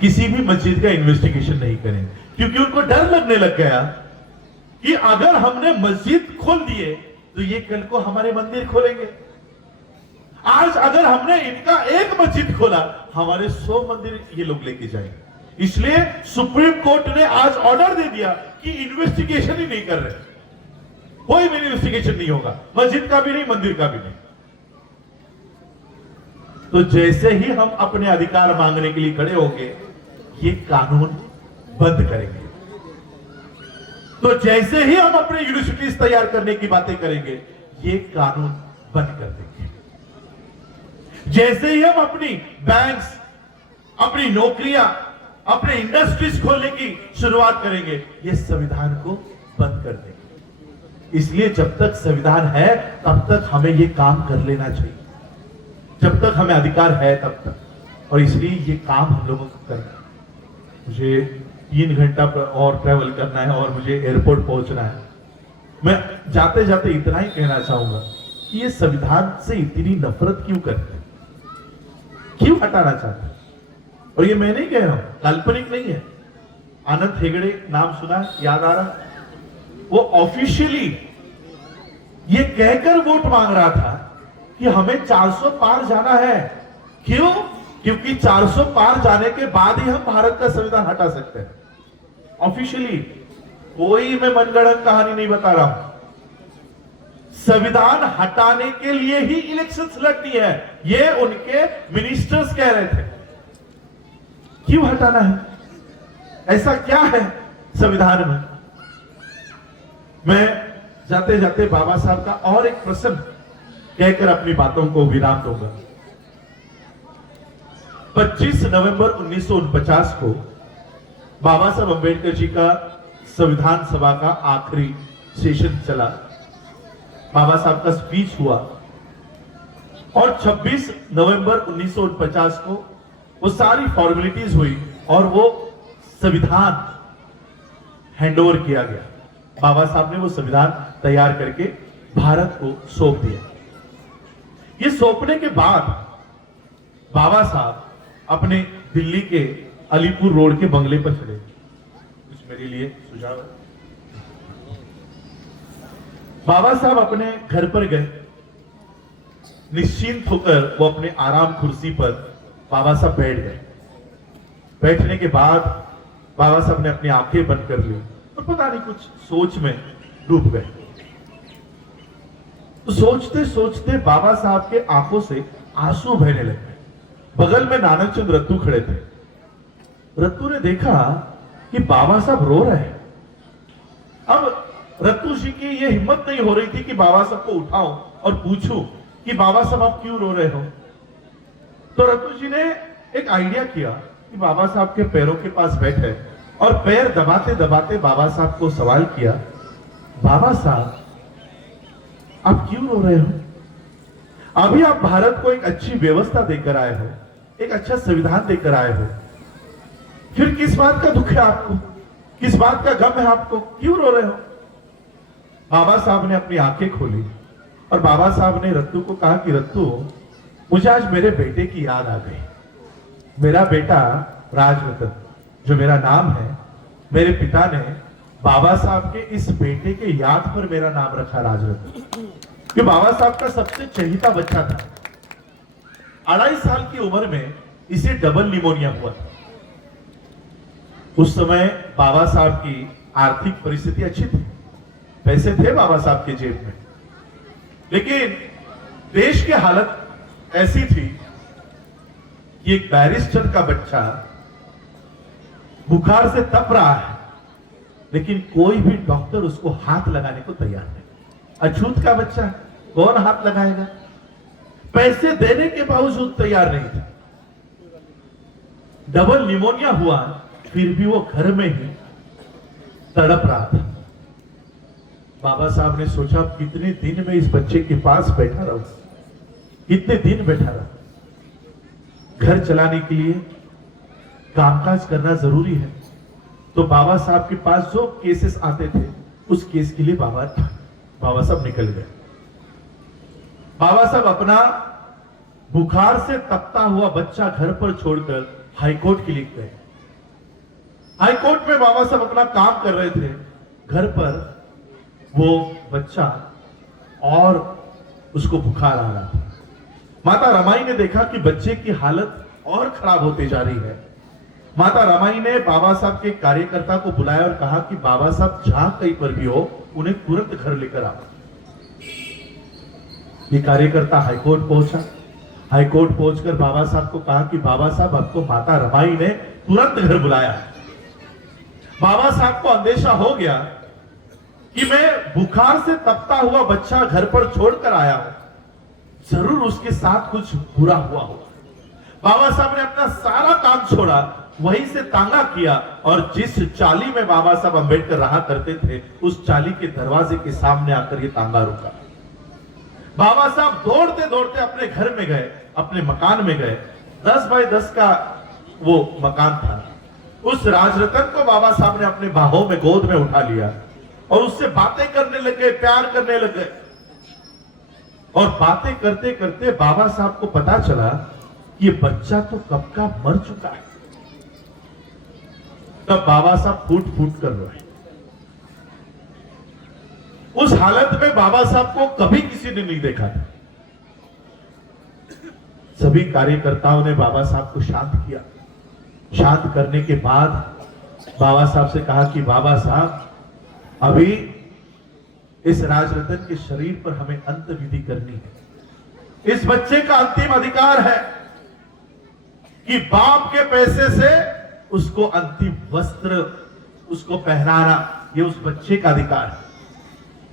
किसी भी मस्जिद का इन्वेस्टिगेशन नहीं करेंगे, क्योंकि उनको डर लगने लग गया कि अगर हमने मस्जिद खोल दिए तो ये कल को हमारे मंदिर खोलेंगे। आज अगर हमने इनका एक मस्जिद खोला, हमारे 100 मंदिर ये लोग लेके जाएंगे। इसलिए सुप्रीम कोर्ट ने आज ऑर्डर दे दिया कि इन्वेस्टिगेशन ही नहीं कर रहे, कोई भी इन्वेस्टिगेशन नहीं होगा, मस्जिद का भी नहीं, मंदिर का भी नहीं। तो जैसे ही हम अपने अधिकार मांगने के लिए खड़े होंगे, ये कानून बंद करेंगे। तो जैसे ही हम अपने यूनिवर्सिटीज तैयार करने की बातें करेंगे, ये कानून बंद कर देंगे। जैसे ही हम अपनी बैंक्स, अपनी नौकरियां, अपने इंडस्ट्रीज खोलने की शुरुआत करेंगे, ये संविधान को बंद कर देंगे। इसलिए जब तक संविधान है तब तक हमें ये काम कर लेना चाहिए, जब तक हमें अधिकार है तब तक। और इसलिए ये काम हम लोगों को करना है। मुझे 3 घंटा और ट्रैवल करना है और मुझे एयरपोर्ट पहुंचना है। मैं जाते जाते इतना ही कहना चाहूंगा कि ये संविधान से इतनी नफरत क्यों करते हैं, क्यों हटाना चाहते हैं? और ये मैं नहीं कह रहा हूं, काल्पनिक नहीं है। आनंद हेगड़े नाम सुना है, याद आ रहा? वो ऑफिशियली ये कहकर वोट मांग रहा था कि हमें 400 पार जाना है। क्यों? क्योंकि 400 पार जाने के बाद ही हम भारत का संविधान हटा सकते हैं ऑफिशियली। कोई मैं मनगढ़ंत कहानी नहीं बता रहा हूं। संविधान हटाने के लिए ही इलेक्शंस लड़नी है, ये उनके मिनिस्टर्स कह रहे थे। क्यों हटाना है? ऐसा क्या है संविधान में? मैं जाते जाते बाबा साहब का और एक प्रश्न कहकर अपनी बातों को विराम दूंगा। 25 नवंबर 1949 को बाबा साहब अंबेडकर जी का संविधान सभा का आखिरी सेशन चला, बाबा साहब का स्पीच हुआ और 26 नवंबर 1949 को वो सारी फॉर्मेलिटीज हुई और वो संविधान हैंडओवर किया गया। बाबा साहब ने वो संविधान तैयार करके भारत को सौंप दिया। ये सौंपने के बाद बाबा साहब अपने दिल्ली के अलीपुर रोड के बंगले पर चले। कुछ मेरे लिए सुझाव? बाबा साहब अपने घर पर गए, निश्चिंत होकर वो अपने आराम कुर्सी पर बाबा साहब बैठ गए। बैठने के बाद बाबा साहब ने अपनी आंखें बंद कर ली और पता नहीं कुछ सोच में डूब गए। तो सोचते सोचते बाबा साहब के आंखों से आंसू बहने लगे। बगल में नानक चंद रत्तू खड़े थे। रत्तू ने देखा कि बाबा साहब रो रहे हैं। अब रत्तू जी की यह हिम्मत नहीं हो रही थी कि बाबा साहब को उठाऊं और पूछूं कि बाबा साहब आप क्यों रो रहे हो। तो रत्तू जी ने एक आइडिया किया कि बाबा साहब के पैरों के पास बैठे और पैर दबाते दबाते बाबा साहब को सवाल किया, बाबा साहब आप क्यों रो रहे हो? अभी आप भारत को एक अच्छी व्यवस्था देकर आए हो, एक अच्छा संविधान देकर आए हो, फिर किस बात का दुख है आपको, किस बात का गम है आपको, क्यों रो रहे हो? बाबा साहब ने अपनी आंखें खोली और बाबा साहब ने रत्तू को कहा कि रत्तू, मुझे आज मेरे बेटे की याद आ गई। मेरा बेटा राजरतन, जो मेरा नाम है, मेरे पिता ने बाबा साहब के इस बेटे के याद पर मेरा नाम रखा राजरतन, कि बाबा साहब का सबसे चहेता बच्चा था। 2.5 साल की उम्र में इसे डबल निमोनिया हुआ था। उस समय बाबा साहब की आर्थिक परिस्थिति अच्छी थी, पैसे थे बाबा साहब के जेब में, लेकिन देश की हालत ऐसी थी कि एक बैरिस्टर का बच्चा बुखार से तप रहा है, लेकिन कोई भी डॉक्टर उसको हाथ लगाने को तैयार नहीं। अछूत का बच्चा है, कौन हाथ लगाएगा? पैसे देने के बावजूद तैयार नहीं था। डबल निमोनिया हुआ, फिर भी वो घर में ही तड़प रहा था। बाबा साहब ने सोचा कितने दिन में इस बच्चे के पास बैठा रहूं, कितने दिन बैठा रहा। घर चलाने के लिए कामकाज करना जरूरी है, तो बाबा साहब के पास जो केसेस आते थे उस केस के लिए बाबा साहब निकल गए। बाबा साहब अपना बुखार से तपता हुआ बच्चा घर पर छोड़कर हाईकोर्ट के लिए गए। हाईकोर्ट में बाबा साहब अपना काम कर रहे थे, घर पर वो बच्चा और उसको बुखार आ रहा था। माता रमाई ने देखा कि बच्चे की हालत और खराब होती जा रही है। माता रमाई ने बाबा साहब के कार्यकर्ता को बुलाया और कहा कि बाबा साहब जहां कहीं पर भी हो, उन्हें तुरंत घर लेकर आओ। ये कार्यकर्ता हाईकोर्ट पहुंचा। हाईकोर्ट पहुंचकर बाबा साहब को कहा कि बाबा साहब, आपको माता रमाई ने तुरंत घर बुलाया। बाबा साहब को अंदेशा हो गया कि मैं बुखार से तपता हुआ बच्चा घर पर छोड़कर आया हूं, जरूर उसके साथ कुछ बुरा हुआ होगा। बाबा साहब ने अपना सारा काम छोड़ा, वहीं से तांगा किया और जिस चाली में बाबा साहब अंबेडकर रहा करते थे, उस चाली के दरवाजे के सामने आकर ये तांगा रुका। बाबा साहब दौड़ते दौड़ते अपने घर में गए, अपने मकान में गए। 10 बाय 10 का वो मकान था। उस राजरतन को बाबा साहब ने अपने बाहों में, गोद में उठा लिया और उससे बातें करने लगे, प्यार करने लगे। और बातें करते करते बाबा साहब को पता चला कि ये बच्चा तो कब का मर चुका है। तब बाबा साहब फूट फूट कर रोए। उस हालत में बाबा साहब को कभी किसी ने नहीं देखा था। सभी कार्यकर्ताओं ने बाबा साहब को शांत किया। शांत करने के बाद बाबा साहब से कहा कि बाबा साहब, अभी इस राजरतन के शरीर पर हमें अंत विधि करनी है। इस बच्चे का अंतिम अधिकार है कि बाप के पैसे से उसको अंतिम वस्त्र उसको पहनाना, ये उस बच्चे का अधिकार है।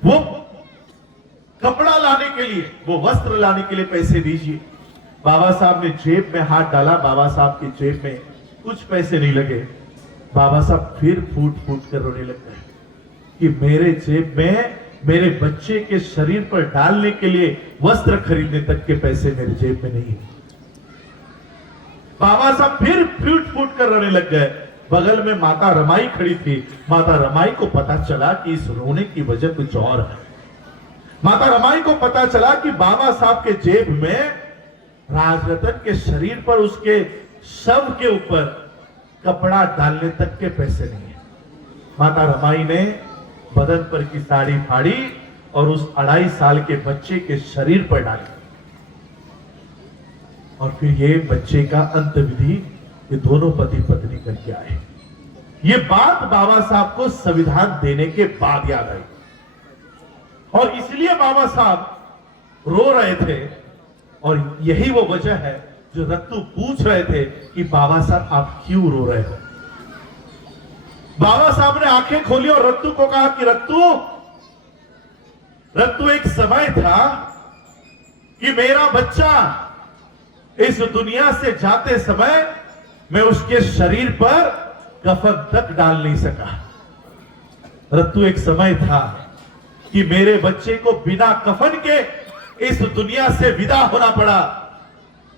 वो कपड़ा लाने के लिए, वो वस्त्र लाने के लिए पैसे दीजिए। बाबा साहब ने जेब में हाथ डाला, बाबा साहब की जेब में कुछ पैसे नहीं लगे। बाबा साहब फिर फूट फूट कर रोने लग गए कि मेरे जेब में मेरे बच्चे के शरीर पर डालने के लिए वस्त्र खरीदने तक के पैसे मेरे जेब में नहीं है। बाबा साहब फिर फूट फूट कर रोने लग गए। बगल में माता रमाई खड़ी थी। माता रमाई को पता चला कि इस रोने की वजह कुछ और है। माता रमाई को पता चला कि बाबा साहब के जेब में राजरतन के शरीर पर, उसके शव के ऊपर कपड़ा डालने तक के पैसे नहीं है। माता रमाई ने बदन पर की साड़ी फाड़ी और उस 2.5 साल के बच्चे के शरीर पर डाली। और फिर ये बच्चे का अंत विधि ये दोनों पति पत्नी करके आए। ये बात बाबा साहब को संविधान देने के बाद याद आई और इसलिए बाबा साहब रो रहे थे। और यही वो वजह है जो रत्तू पूछ रहे थे कि बाबा साहब आप क्यों रो रहे हो। बाबा साहब ने आंखें खोली और रत्तू को कहा कि रत्तू एक समय था कि मेरा बच्चा इस दुनिया से जाते समय मैं उसके शरीर पर कफन तक डाल नहीं सका। रत्तू एक समय था कि मेरे बच्चे को बिना कफन के इस दुनिया से विदा होना पड़ा।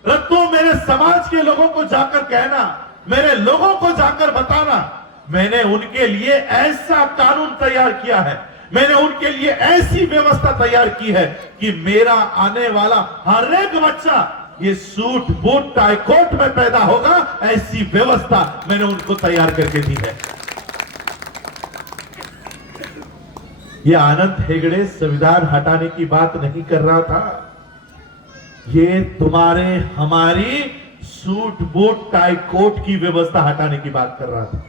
रत्तू, मेरे समाज के लोगों को जाकर कहना, मेरे लोगों को जाकर बताना, मैंने उनके लिए ऐसा कानून तैयार किया है, मैंने उनके लिए ऐसी व्यवस्था तैयार की है कि मेरा आने वाला हर एक बच्चा ये सूट बूट टाई कोट में पैदा होगा। ऐसी व्यवस्था मैंने उनको तैयार करके दी है। ये आनंद हेगड़े संविधान हटाने की बात नहीं कर रहा था, ये तुम्हारे हमारी सूट बूट टाई कोट की व्यवस्था हटाने की बात कर रहा था।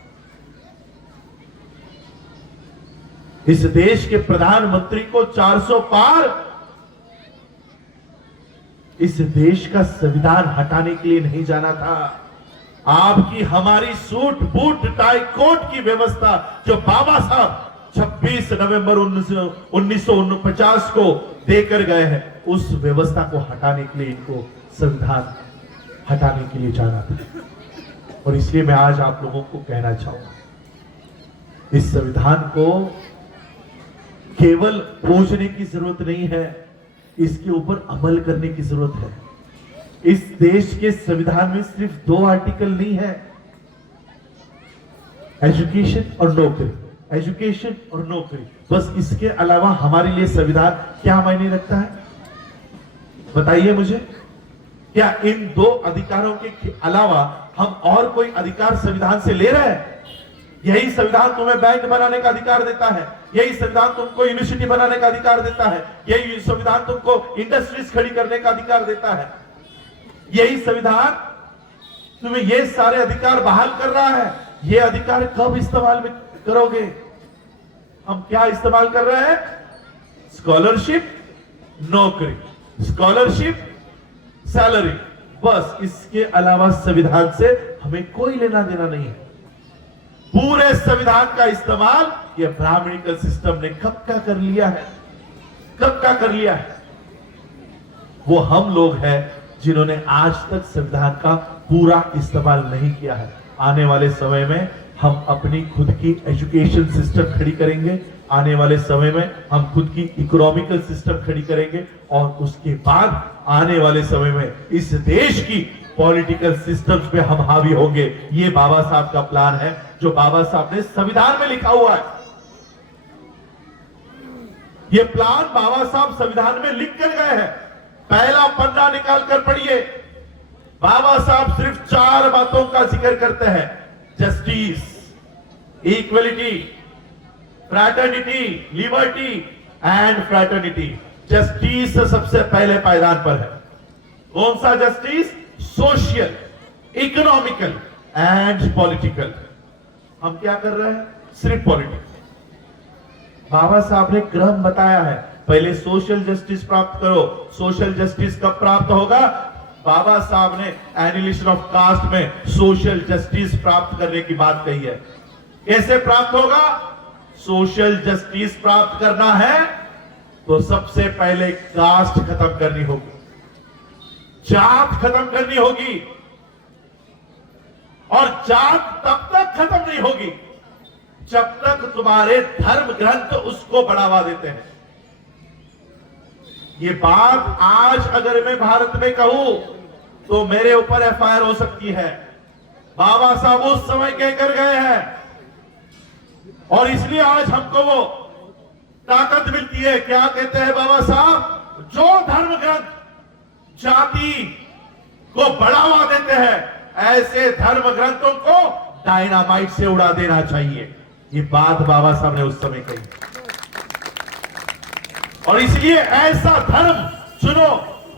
इस देश के प्रधानमंत्री को 400 पार इस देश का संविधान हटाने के लिए नहीं जाना था। आपकी हमारी सूट बूट टाई कोट की व्यवस्था जो बाबा साहब 26 नवंबर 1949 को देकर गए हैं, उस व्यवस्था को हटाने के लिए इनको संविधान हटाने के लिए जाना था। और इसलिए मैं आज आप लोगों को कहना चाहूंगा, इस संविधान को केवल खोजने की जरूरत नहीं है, इसके ऊपर अमल करने की जरूरत है। इस देश के संविधान में सिर्फ 2 आर्टिकल नहीं है, एजुकेशन और नौकरी, एजुकेशन और नौकरी, बस। इसके अलावा हमारे लिए संविधान क्या मायने रखता है, बताइए मुझे। क्या इन 2 अधिकारों के अलावा हम और कोई अधिकार संविधान से ले रहे हैं? यही संविधान तुम्हें बैंक बनाने का अधिकार देता है, यही संविधान तुमको यूनिवर्सिटी बनाने का अधिकार देता है, यही संविधान तुमको इंडस्ट्रीज खड़ी करने का अधिकार देता है, यही संविधान तुम्हें ये सारे अधिकार बहाल कर रहा है। ये अधिकार कब इस्तेमाल करोगे? हम क्या इस्तेमाल कर रहे हैं? स्कॉलरशिप, नौकरी, स्कॉलरशिप, सैलरी, बस। इसके अलावा संविधान से हमें कोई लेना देना नहीं है। पूरे संविधान का इस्तेमाल ये ब्राह्मणिकल सिस्टम ने कब का कर लिया है, कब का कर लिया है? वो हम लोग हैं जिन्होंने आज तक संविधान का पूरा इस्तेमाल नहीं किया है। आने वाले समय में हम अपनी खुद की एजुकेशन सिस्टम खड़ी करेंगे, आने वाले समय में हम खुद की इकोनॉमिकल सिस्टम खड़ी करेंगे, और उसके बाद आने वाले समय में इस देश की पॉलिटिकल सिस्टम्स पे हम हावी होंगे। ये बाबा साहब का प्लान है, जो बाबा साहब ने संविधान में लिखा हुआ है। ये प्लान बाबा साहब संविधान में लिख कर गए हैं। पहला पन्ना निकाल कर पढ़िए, बाबा साहब सिर्फ 4 बातों का जिक्र करते हैं: justice, equality, fraternity, liberty and fraternity. Justice सबसे पहले पायदान पर है। कौन सा justice? Social, economical and political. हम क्या कर रहे हैं? सिर्फ पॉलिटिकल। बाबा साहब ने क्रम बताया है, पहले सोशल जस्टिस प्राप्त करो। सोशल जस्टिस कब प्राप्त होगा? बाबा साहब ने एनिहिलेशन ऑफ कास्ट में सोशल जस्टिस प्राप्त करने की बात कही है। कैसे प्राप्त होगा? सोशल जस्टिस प्राप्त करना है तो सबसे पहले कास्ट खत्म करनी होगी, जात खत्म करनी होगी, और जात तब तक खत्म नहीं होगी जब तक तुम्हारे धर्म ग्रंथ उसको बढ़ावा देते हैं। ये बात आज अगर मैं भारत में कहूं तो मेरे ऊपर एफआईआर हो सकती है। बाबा साहब उस समय कहकर गए हैं, और इसलिए आज हमको वो ताकत मिलती है। क्या कहते हैं बाबा साहब? जो धर्म ग्रंथ जाति को बढ़ावा देते हैं, ऐसे धर्म ग्रंथों को डायनामाइट से उड़ा देना चाहिए। ये बात बाबा साहब ने उस समय कही, और इसलिए ऐसा धर्म चुनो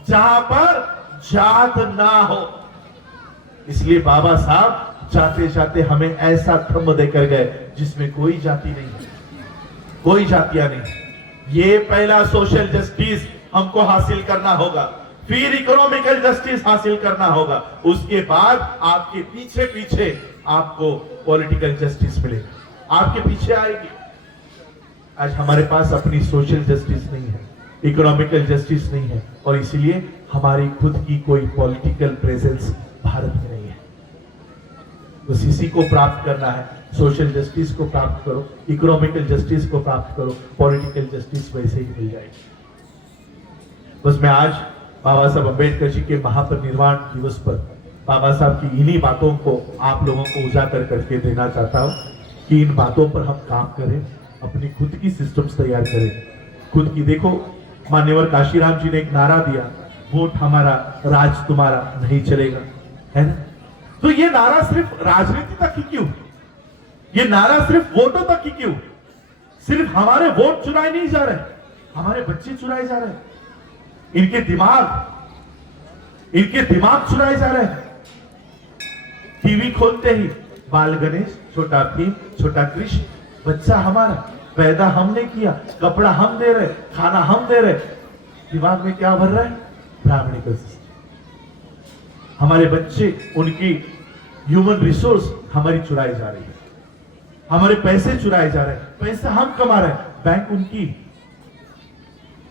जहां पर जात ना हो। इसलिए बाबा साहब जाते जाते हमें ऐसा धर्म देकर गए जिसमें कोई जाति नहीं है, कोई जातियां नहीं। ये पहला सोशल जस्टिस हमको हासिल करना होगा, फिर इकोनॉमिकल जस्टिस हासिल करना होगा, उसके बाद आपके पीछे पीछे आपको पॉलिटिकल जस्टिस मिलेगा, आपके पीछे आएगी। आज हमारे पास अपनी सोशल जस्टिस नहीं है, इकोनॉमिकल जस्टिस नहीं है, और इसलिए हमारी खुद की कोई पॉलिटिकल प्रेजेंस भारत में नहीं है। तो इसी को प्राप्त करना है, सोशल जस्टिस को प्राप्त करो, इकोनॉमिकल जस्टिस को प्राप्त करो, पॉलिटिकल जस्टिस वैसे ही मिल जाएगी। बस मैं आज बाबा साहब अम्बेडकर जी के महापरिनिर्वाण दिवस पर बाबा साहब की इन्हीं बातों को आप लोगों को उजागर करके देना चाहता हूं कि इन बातों पर हम काम करें, अपनी खुद की सिस्टम्स तैयार करें, खुद की। देखो, मान्यवर काशीराम जी ने एक नारा दिया, वोट हमारा राज तुम्हारा नहीं चलेगा, है ना? तो ये नारा सिर्फ राजनीति तक ही क्यों? ये नारा सिर्फ वोटों तक ही क्यों? सिर्फ हमारे वोट चुराए नहीं जा रहे, हमारे बच्चे चुराए जा रहे हैं, इनके दिमाग चुराए जा रहे हैं। टीवी खोलते ही बाल गणेश, छोटा भीम, छोटा कृष्ण, बच्चा हमारा, पैदा हमने किया, कपड़ा हम दे रहे, खाना हम दे रहे, दिमाग में क्या भर रहा है? Brahmanical system. हमारे बच्चे उनकी ह्यूमन रिसोर्स हमारी चुराई जा रही है, हमारे पैसे चुराए जा रहे हैं, पैसे हम कमा रहे हैं, बैंक उनकी।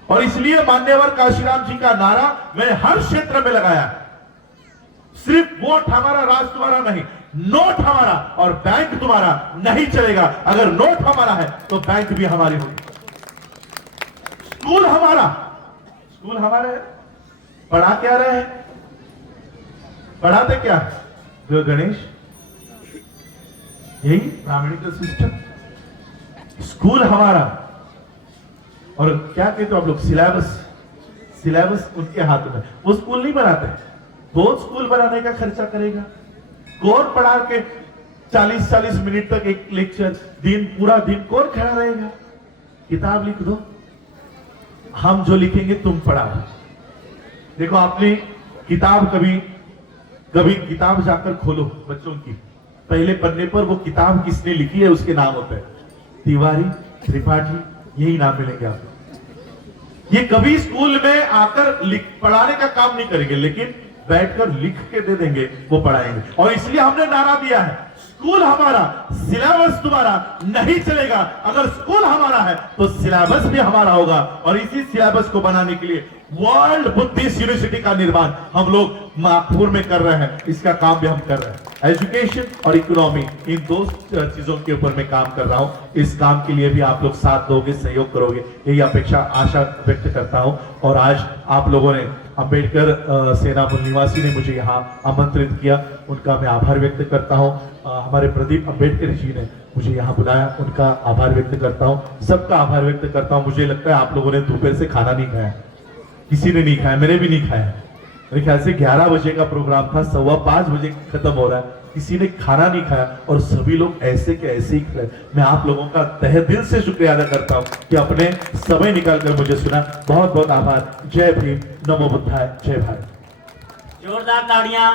और इसलिए मान्यवर काशीराम जी का नारा मैंने हर क्षेत्र में लगाया, सिर्फ वोट हमारा, राज तुम्हारा नहीं, नोट हमारा और बैंक तुम्हारा नहीं चलेगा। अगर नोट हमारा है तो बैंक भी हमारी होगी। स्कूल हमारा, स्कूल हमारे, पढ़ा क्या रहे हैं, पढ़ाते क्या जो गणेश, यही ब्राह्मणिक सिस्टम। स्कूल हमारा, और क्या कहते हो आप लोग, सिलेबस, सिलेबस उनके हाथ में। वो स्कूल नहीं बनाते, कौन स्कूल बनाने का खर्चा करेगा, कौन पढ़ा के 40-40 मिनट तक एक लेक्चर, दिन पूरा दिन कौन खड़ा रहेगा। किताब लिख दो, हम जो लिखेंगे तुम पढ़ाओ। देखो आपने किताब कभी किताब जाकर खोलो बच्चों की, पहले पन्ने पर वो किताब किसने लिखी है उसके नाम होते हैं, तिवारी, त्रिपाठी, यही नाम मिलेंगे आपको। ये कभी स्कूल में आकर पढ़ाने का काम नहीं करेंगे, लेकिन बैठकर लिख के दे देंगे, वो पढ़ाएंगे। और इसलिए हमने नारा दिया है, स्कूल हमारा, सिलेबस तुम्हारा नहीं चलेगा। अगर स्कूल हमारा है तो सिलेबस भी हमारा होगा। और इसी सिलेबस को बनाने के लिए वर्ल्ड बुद्धिस्ट यूनिवर्सिटी का निर्माण हम लोग नागपुर में कर रहे हैं, इसका काम भी हम कर रहे हैं। एजुकेशन और इकोनॉमी, इन दो चीजों के ऊपर मैं काम कर रहा हूं। इस काम के लिए भी आप लोग साथ दोगे, सहयोग करोगे, यही अपेक्षा, आशा व्यक्त करता हूं। और आज आप लोगों ने, अंबेडकर सेना मूल निवासी ने मुझे यहाँ आमंत्रित किया, उनका मैं आभार व्यक्त करता हूँ। हमारे प्रदीप अंबेडकर जी ने मुझे यहाँ बुलाया, उनका आभार व्यक्त करता हूँ। सबका आभार व्यक्त करता हूँ। मुझे लगता है आप लोगों ने दोपहर से खाना नहीं खाया, किसी ने नहीं खाया, मैंने भी नहीं खाया। मेरे ख्याल से 11 बजे का प्रोग्राम था, 5:15 बजे खत्म हो रहा है, किसी ने खाना नहीं खाया और सभी लोग ऐसे के ऐसे ही खड़े। मैं आप लोगों का तहे दिल से शुक्रिया अदा करता हूँ कि अपने समय निकालकर मुझे सुना। बहुत बहुत आभार। जय भीम, नमो बुद्धाय, जय भारत। जोरदार ताड़ियां।